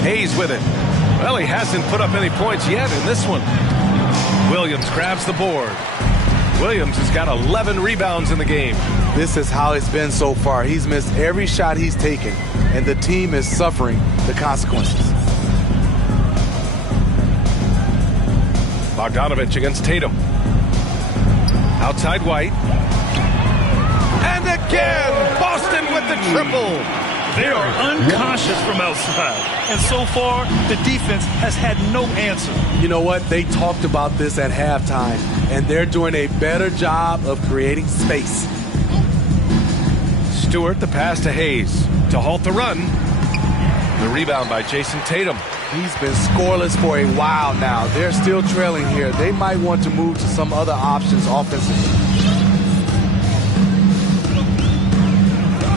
Hayes with it. Well, he hasn't put up any points yet in this one. Williams grabs the board. Williams has got 11 rebounds in the game. This is how it's been so far. He's missed every shot he's taken, and the team is suffering the consequences. Bogdanovich against Tatum. Outside White. And again, Boston with the triple. They are unconscious from outside. And so far, the defense has had no answer. You know what? They talked about this at halftime, and they're doing a better job of creating space. Stewart, the pass to Hayes to halt the run. The rebound by Jason Tatum. He's been scoreless for a while now. They're still trailing here. They might want to move to some other options offensively.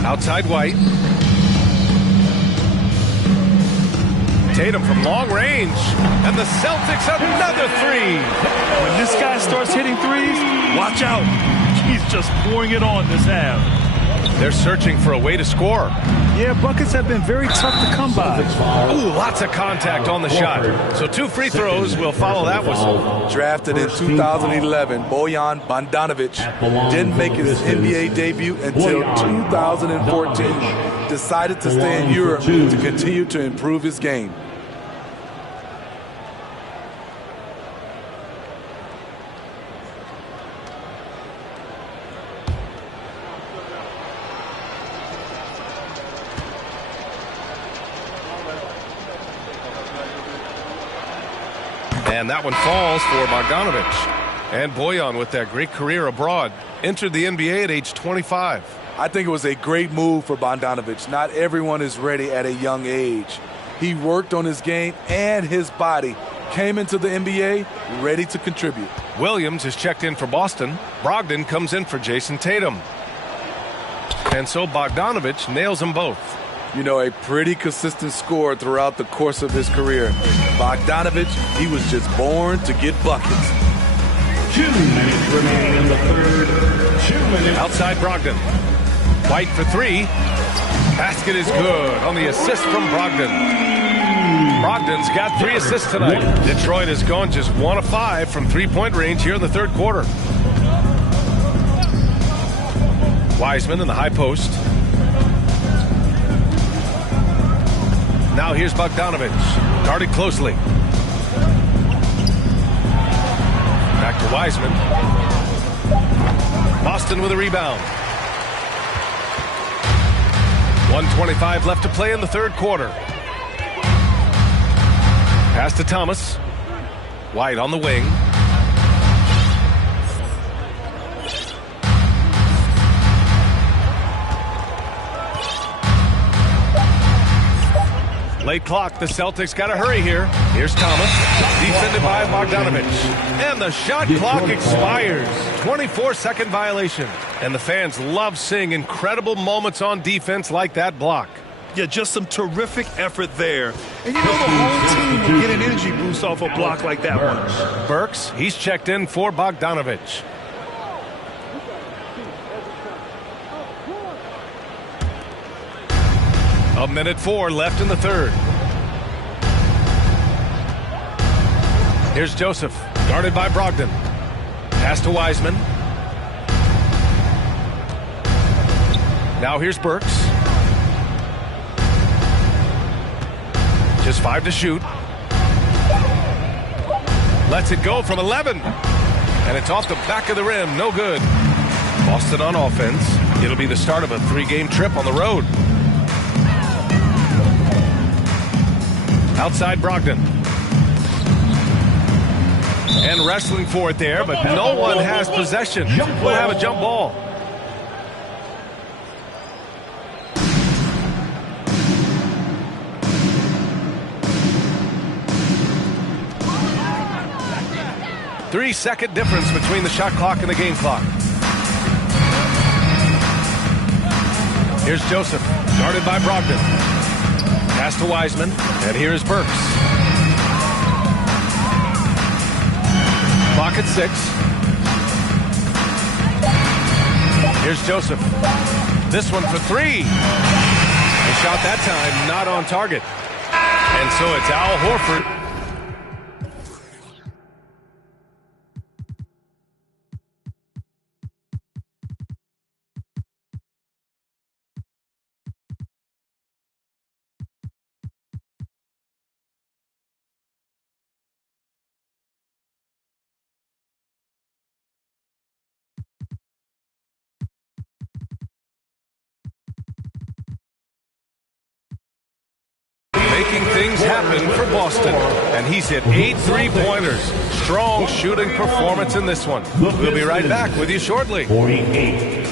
Outside White. Tatum from long range. And the Celtics another 3. When this guy starts hitting threes, watch out. He's just pouring it on this half. They're searching for a way to score. Yeah, buckets have been very tough to come by. Ooh, lots of contact on the shot. So 2 free throws will follow that whistle. Drafted in 2011, Bojan Bogdanović didn't make his NBA debut until 2014. Decided to stay in Europe to continue to improve his game. And that one falls for Bogdanovich. And Bojan, with that great career abroad, entered the NBA at age 25. I think it was a great move for Bogdanovich. Not everyone is ready at a young age. He worked on his game and his body. Came into the NBA ready to contribute. Williams is checked in for Boston. Brogdon comes in for Jason Tatum. And so Bogdanovich nails them both. You know, a pretty consistent scorer throughout the course of his career. Bogdanovich, he was just born to get buckets. 2 minutes remaining in the third. 2 minutes. Outside Brogdon. White for 3. Basket is good on the assist from Brogdon. Brogdon's got 3 assists tonight. Detroit has gone just 1 of 5 from three-point range here in the third quarter. Wiseman in the high post. Now here's Bogdanovich, guarded closely. Back to Wiseman. Boston with a rebound. 1:25 left to play in the third quarter. Pass to Thomas. White on the wing. Late clock. The Celtics got to hurry here. Here's Thomas. Defended by Bogdanovich. And the shot clock expires. 24-second violation. And the fans love seeing incredible moments on defense like that block. Yeah, just some terrific effort there. And you know the whole team will get an energy boost off a block like that one. Burks, he's checked in for Bogdanovich. A minute 4 left in the third. Here's Joseph, guarded by Brogdon. Pass to Wiseman. Now here's Burks. Just 5 to shoot. Lets it go from 11. And it's off the back of the rim. No good. Boston on offense. It'll be the start of a 3-game trip on the road. Outside Brogdon. And wrestling for it there, but no one has possession. We'll have a jump ball. Three-second difference between the shot clock and the game clock. Here's Joseph, guarded by Brogdon. Pass to Wiseman, and here's Burks. Clock at 6. Here's Joseph. This one for 3. The shot that time not on target. And so it's Al Horford. Making things happen for Boston. And he's hit 8 3-pointers. Strong shooting performance in this one. We'll be right back with you shortly. 48.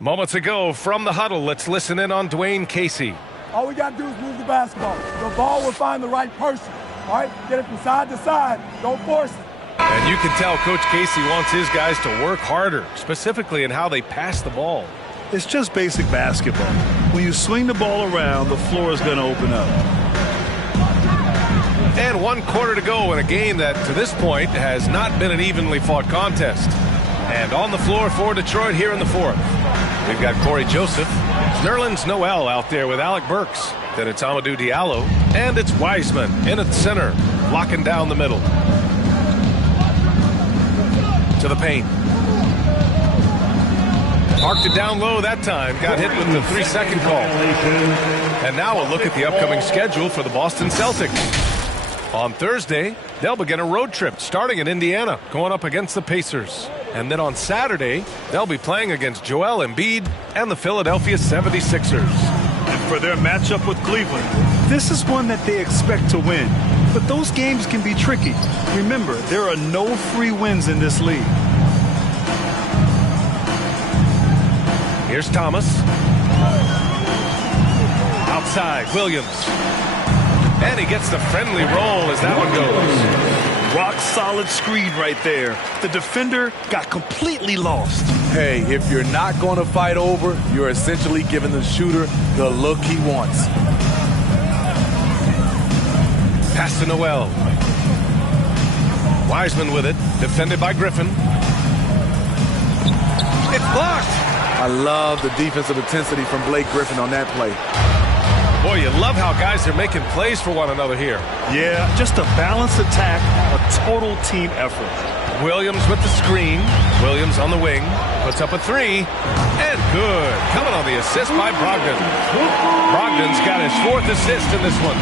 Moments ago from the huddle, let's listen in on Dwayne Casey. All we got to do is move the basketball. The ball will find the right person. All right? Get it from side to side. Don't force it. And you can tell Coach Casey wants his guys to work harder, specifically in how they pass the ball. It's just basic basketball. When you swing the ball around, the floor is going to open up. And 1 quarter to go in a game that, to this point, has not been an evenly fought contest. And on the floor for Detroit here in the fourth. We've got Corey Joseph. Nerlens Noel out there with Alec Burks. Then it's Amadou Diallo. And it's Wiseman in at the center, locking down the middle. To the paint. Parked it down low that time. Got hit with the 3-second call. And now a look at the upcoming schedule for the Boston Celtics. On Thursday, they'll begin a road trip starting in Indiana, going up against the Pacers. And then on Saturday, they'll be playing against Joel Embiid and the Philadelphia 76ers. And for their matchup with Cleveland, this is one that they expect to win. But those games can be tricky. Remember, there are no free wins in this league. Here's Thomas. Outside, Williams. And he gets the friendly roll as that one goes. Rock solid screen right there. The defender got completely lost. Hey, if you're not going to fight over, you're essentially giving the shooter the look he wants. Pass to Noel. Wiseman with it, defended by Griffin. It's blocked. I love the defensive intensity from Blake Griffin on that play. Boy, you love how guys are making plays for one another here. Yeah, just a balanced attack, a total team effort. Williams with the screen. Williams on the wing. Puts up a three. And good. Coming on the assist by Brogdon. Brogdon's got his 4th assist in this one.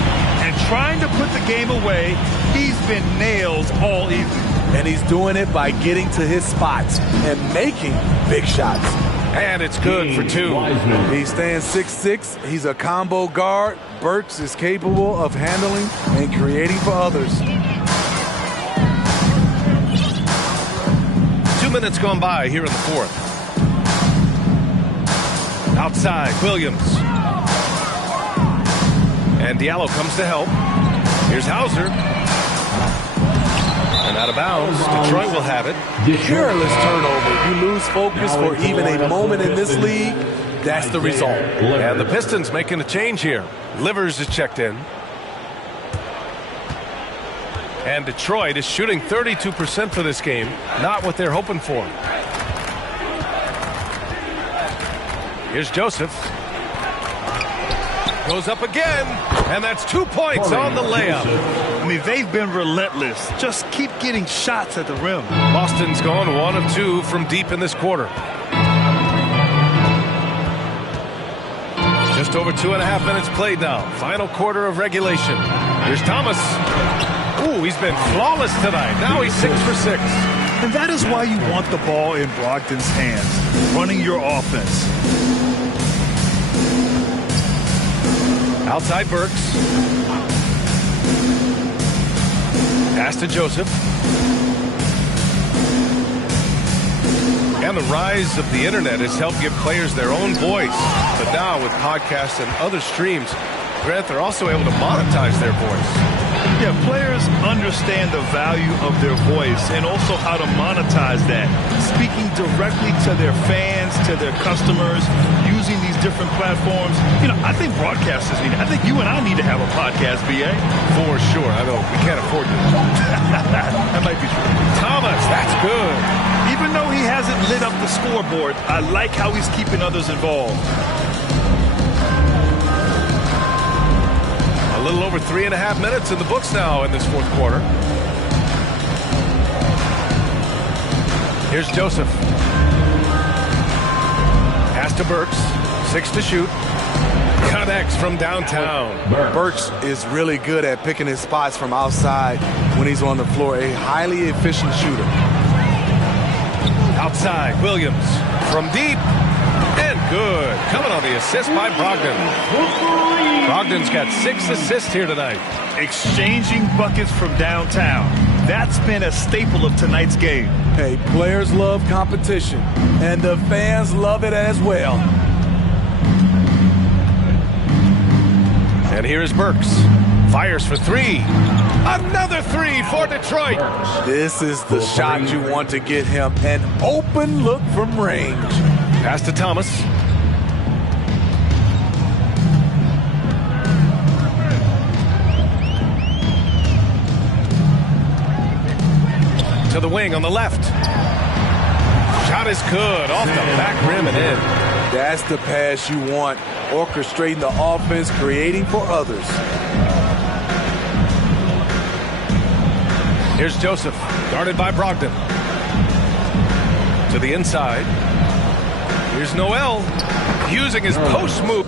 And trying to put the game away, he's been nails all evening. And he's doing it by getting to his spots and making big shots. And it's good for 2. He stands 6'6". He's a combo guard. Burks is capable of handling and creating for others. 2 minutes gone by here in the 4th. Outside, Williams. And Diallo comes to help. Here's Hauser. And out of bounds. Detroit will have it. Careless turnover. You lose focus for even a moment in this league. That's the result. And the Pistons making a change here. Livers is checked in. And Detroit is shooting 32% for this game. Not what they're hoping for. Here's Joseph. Goes up again. And that's 2 points on the layup. I mean, they've been relentless. Just keep getting shots at the rim. Boston's gone 1 of 2 from deep in this quarter. Just over 2.5 minutes played now. Final quarter of regulation. Here's Thomas. Ooh, he's been flawless tonight. Now he's 6 for 6. And that is why you want the ball in Brogdon's hands, running your offense. Outside Burks. Pass to Joseph. And the rise of the internet has helped give players their own voice. But now with podcasts and other streams, Grant, they're also able to monetize their voice. Yeah, players understand the value of their voice and also how to monetize that. Speaking directly to their fans, to their customers, using these different platforms. You know, I think broadcasters need it. I think you and I need to have a podcast, BA. For sure. I know. We can't afford it. That might be true. Thomas, that's good. Even though he hasn't lit up the scoreboard, I like how he's keeping others involved. A little over 3.5 minutes in the books now in this 4th quarter. Here's Joseph. Pass to Burks. 6 to shoot. Connects from downtown. Burks is really good at picking his spots from outside when he's on the floor. A highly efficient shooter. Outside, Williams. From deep. And good. Coming on the assist by Brogdon. Brogdon's got 6 assists here tonight. Exchanging buckets from downtown. That's been a staple of tonight's game. Hey, players love competition, and the fans love it as well. And here is Burks. Fires for 3. Another 3 for Detroit. This is the shot you want to get him. An open look from range. Pass to Thomas. To the wing on the left. Shot is good. Off the back rim and in. That's the pass you want. Orchestrating the offense, creating for others. Here's Joseph. Guarded by Brogdon. To the inside. Here's Noel. Using his post move.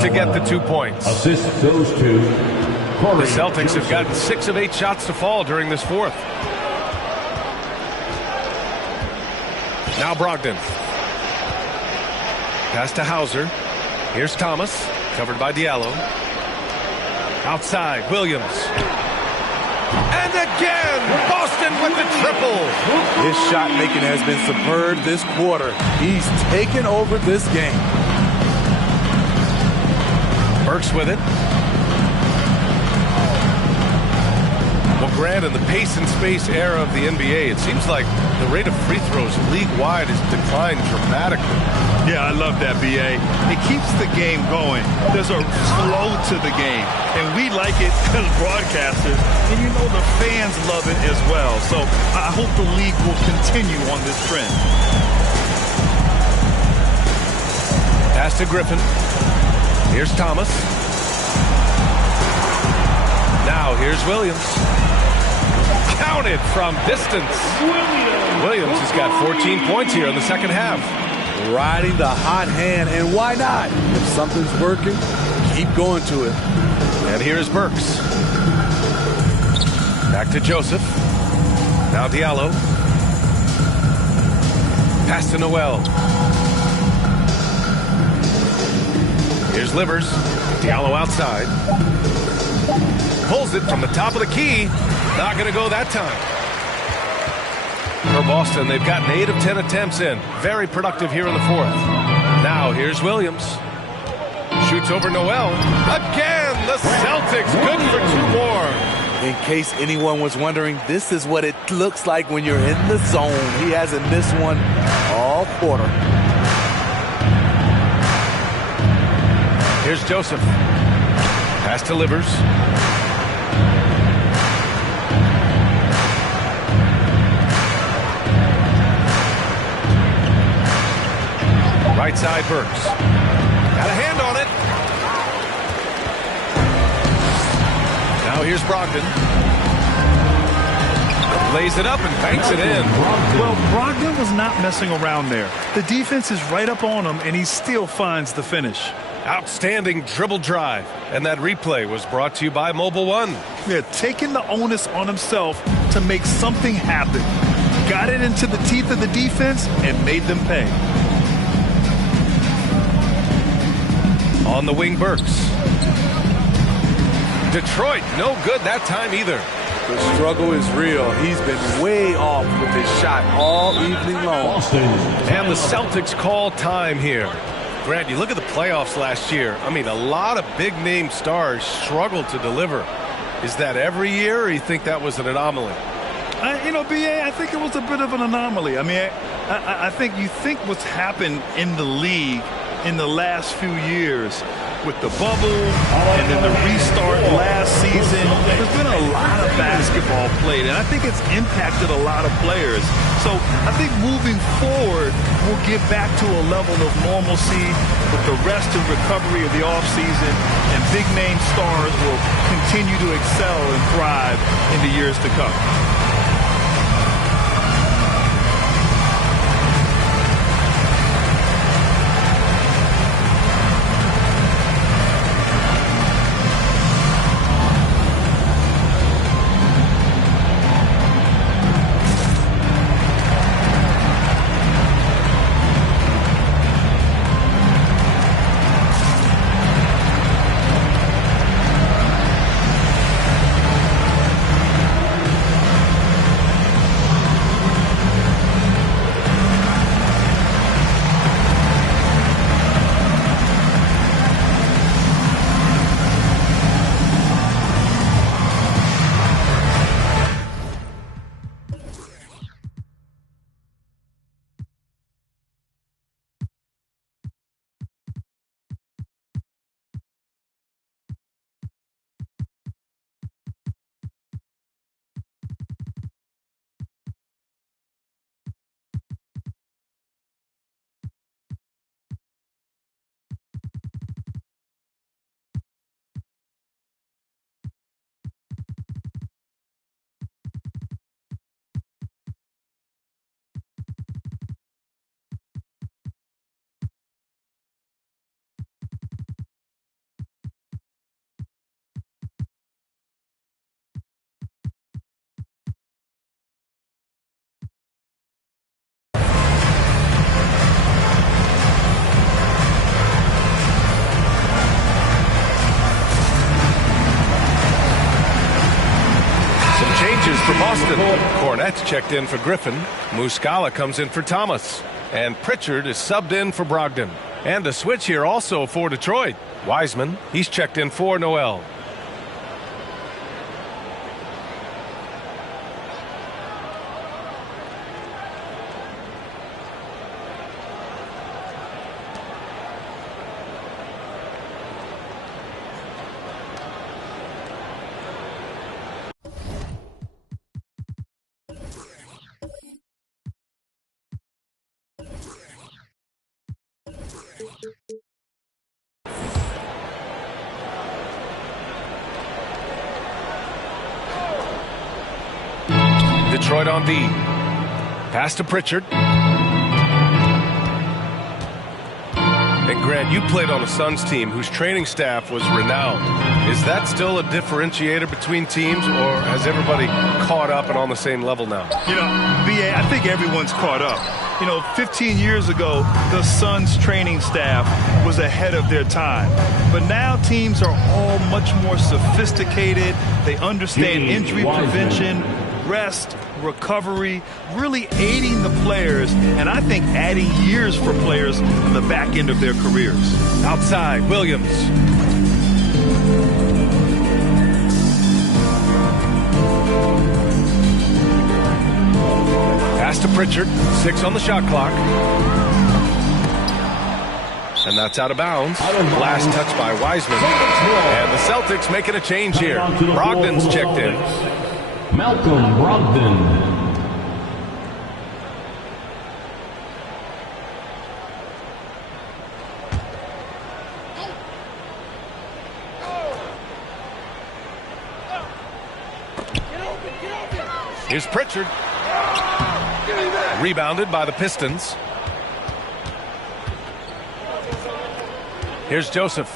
To get the 2 points. Assist goes to The Celtics have gotten 6 of 8 shots to fall during this 4th. Now Brogdon. Pass to Hauser. Here's Thomas. Covered by Diallo. Outside, Williams. And And again, Boston with the triple. His shot making has been superb this quarter. He's taken over this game. Burks with it. Well, Grant, in the pace and space era of the NBA, it seems like the rate of free throws league-wide has declined dramatically. Yeah, I love that, B.A. It keeps the game going. There's a flow to the game, and we like it as broadcasters, and you know the fans love it as well. So I hope the league will continue on this trend. Pass to Griffin. Here's Thomas. Now here's Williams. Counted from distance. Williams has got 14 points here in the second half. Riding the hot hand, and why not? If something's working, keep going to it. And here's Burks. Back to Joseph. Now Diallo. Pass to Noel. Here's Livers. Diallo outside. Pulls it from the top of the key. Not going to go that time. For Boston, they've gotten 8 of 10 attempts in. Very productive here in the fourth. Now here's Williams. Shoots over Noel. Again, the Celtics good for 2 more. In case anyone was wondering, this is what it looks like when you're in the zone. He hasn't missed one all quarter. Here's Joseph. Pass to Livers. Right side, Burks. Got a hand on it. Now here's Brogdon. Lays it up and banks it in. Well, Brogdon was not messing around there. The defense is right up on him, and he still finds the finish. Outstanding dribble drive. And that replay was brought to you by Mobile One. Yeah, taking the onus on himself to make something happen. Got it into the teeth of the defense and made them pay. On the wing, Burks. Detroit, no good that time either. The struggle is real. He's been way off with his shot all evening long. And the Celtics call time here. Grant, you look at the playoffs last year. I mean, a lot of big-name stars struggled to deliver. Is that every year, or you think that was an anomaly? B.A., I think it was a bit of an anomaly. I mean, I think you think what's happened in the league in the last few years with the bubble and then the restart last season, there's been a lot of basketball played, and I think it's impacted a lot of players. So I think moving forward, we'll get back to a level of normalcy with the rest and recovery of the offseason, and big-name stars will continue to excel and thrive in the years to come. for Boston. Cornett's checked in for Griffin. Muscala comes in for Thomas. And Pritchard is subbed in for Brogdon. And a switch here also for Detroit. Wiseman, he's checked in for Noel. Detroit on D. Pass to Pritchard. And Grant, you played on a Suns team whose training staff was renowned. Is that still a differentiator between teams, or has everybody caught up and on the same level now? You know, BA, I think everyone's caught up. 15 years ago, the Suns training staff was ahead of their time. But now teams are all much more sophisticated. They understand injury prevention, rest, recovery, really aiding the players, and I think adding years for players on the back end of their careers. Outside, Williams. Pass to Pritchard, 6 on the shot clock. And that's out of bounds. Last touch by Wiseman. And the Celtics making a change here. Brogdon's checked in. Malcolm Brogdon. Here's Pritchard. Rebounded by the Pistons. Here's Joseph.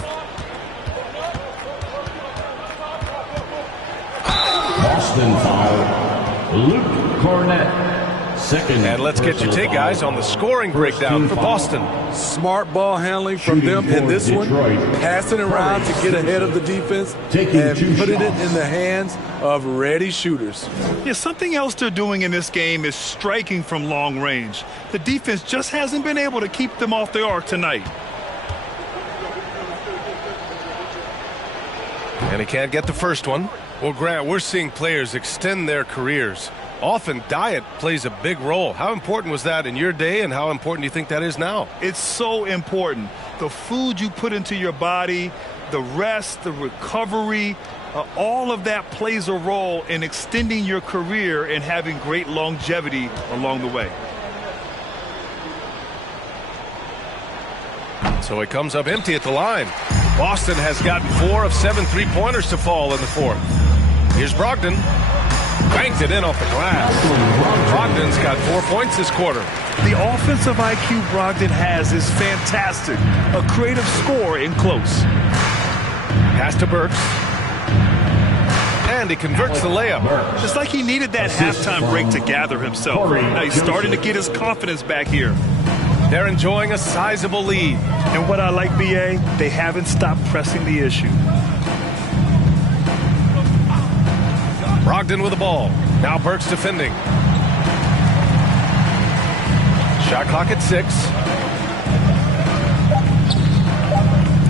Boston foul. Luke Cornett. Second. And let's get your take, guys, on the scoring breakdown for Boston. Smart ball handling from them in this one. Passing around to get ahead of the defense and putting it in the hands of ready shooters. Yeah, something else they're doing in this game is striking from long range. The defense just hasn't been able to keep them off the arc tonight. And he can't get the first one. Well, Grant, we're seeing players extend their careers. Often diet plays a big role. How important was that in your day, and how important do you think that is now? It's so important. The food you put into your body, the rest, the recovery, all of that plays a role in extending your career and having great longevity along the way. So it comes up empty at the line. Boston has gotten 4 of 7 three-pointers to fall in the fourth. Here's Brogdon. Banked it in off the glass. Brogdon's got 4 points this quarter. The offensive IQ Brogdon has is fantastic. A creative scorer in close. Pass to Burks. And he converts the layup. Just like he needed that halftime break to gather himself. Now he's starting to get his confidence back here. They're enjoying a sizable lead. And what I like, BA, they haven't stopped pressing the issue. Brogdon with the ball. Now Burks defending. Shot clock at 6.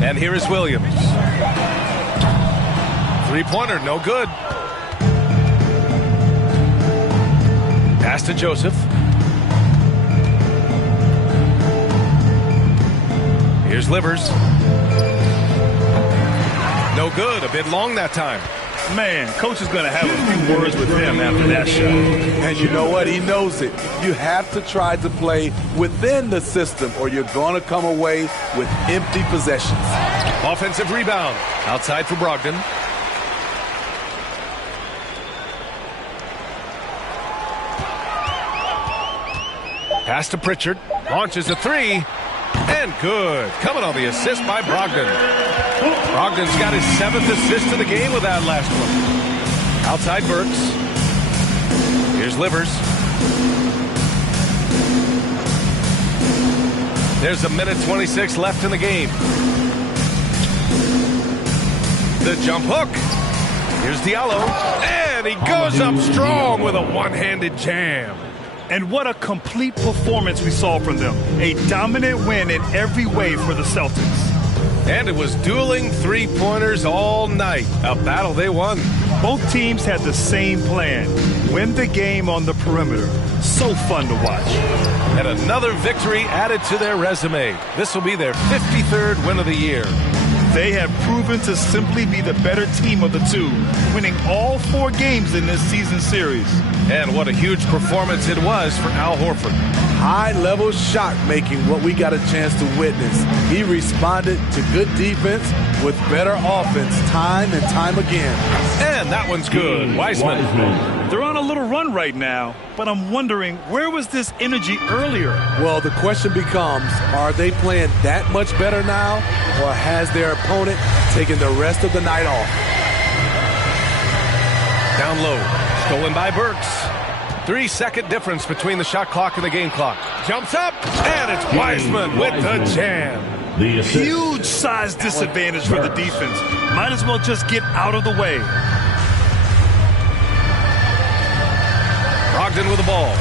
And here is Williams. Three-pointer, no good. Pass to Joseph. Here's Livers. No good. A bit long that time. Man, coach is going to have a few words with him after that shot. And you know what? He knows it. You have to try to play within the system or you're going to come away with empty possessions. Offensive rebound. Outside for Brogdon. Pass to Pritchard. Launches a three. And good. Coming on the assist by Brogdon. Brogdon's got his 7th assist of the game with that last one. Outside Burks. Here's Livers. There's a minute 26 left in the game. The jump hook. Here's Diallo. And And he goes up strong with a one-handed jam. And what a complete performance we saw from them. A dominant win in every way for the Celtics. And it was dueling three-pointers all night. A battle they won. Both teams had the same plan. Win the game on the perimeter. So fun to watch. And another victory added to their resume. This will be their 53rd win of the year. They have proven to simply be the better team of the two, winning all 4 games in this season series. And what a huge performance it was for Al Horford. High-level shot making, what we got a chance to witness. He responded to good defense with better offense time and time again. And that one's good. Wiseman. They're on a little run right now, but I'm wondering, where was this energy earlier? Well, the question becomes, are they playing that much better now, or has their opponent taken the rest of the night off? Down low. Stolen by Burks. 3-second difference between the shot clock and the game clock. Jumps up, and it's Wiseman with the jam. Huge size disadvantage for the defense. Might as well just get out of the way. Brogdon with the ball.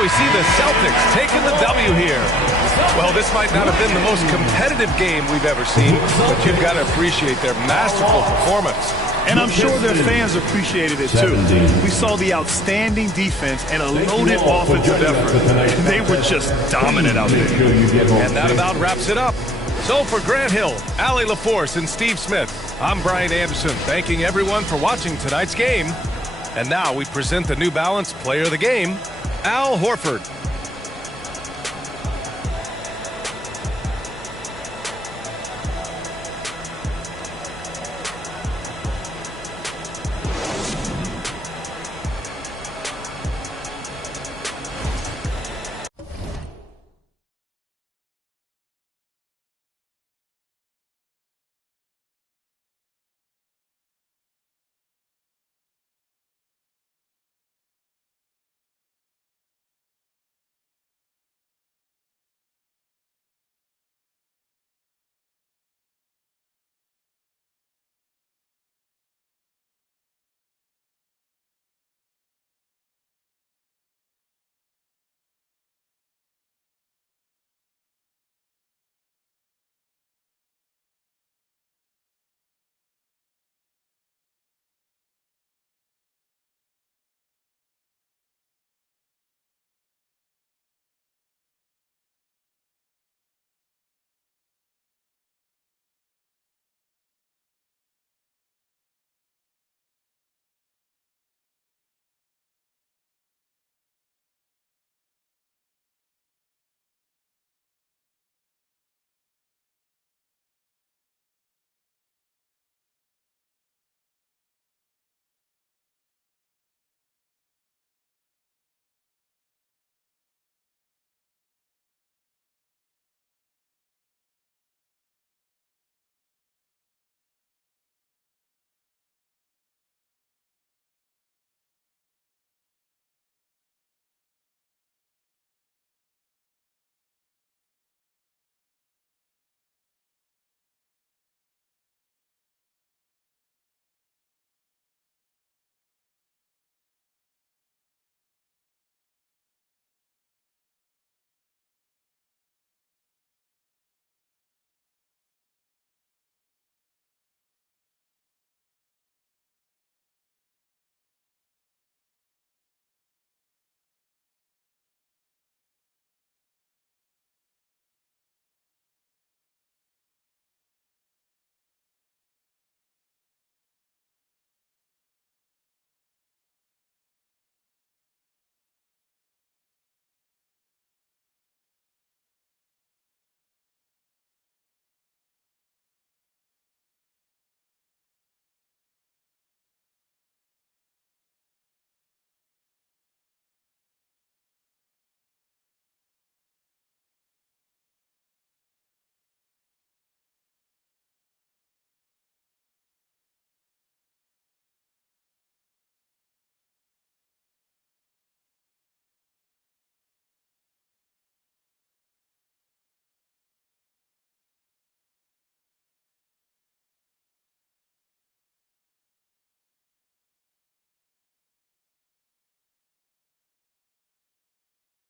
We see the Celtics taking the W here. Well, this might not have been the most competitive game we've ever seen, but you've got to appreciate their masterful performance. And I'm sure their fans appreciated it too. We saw the outstanding defense and a loaded offensive effort. They were just dominant out there. And that about wraps it up. So for Grant Hill, Allie LaForce, and Steve Smith, I'm Brian Anderson, thanking everyone for watching tonight's game. And now we present the New Balance Player of the Game, Al Horford.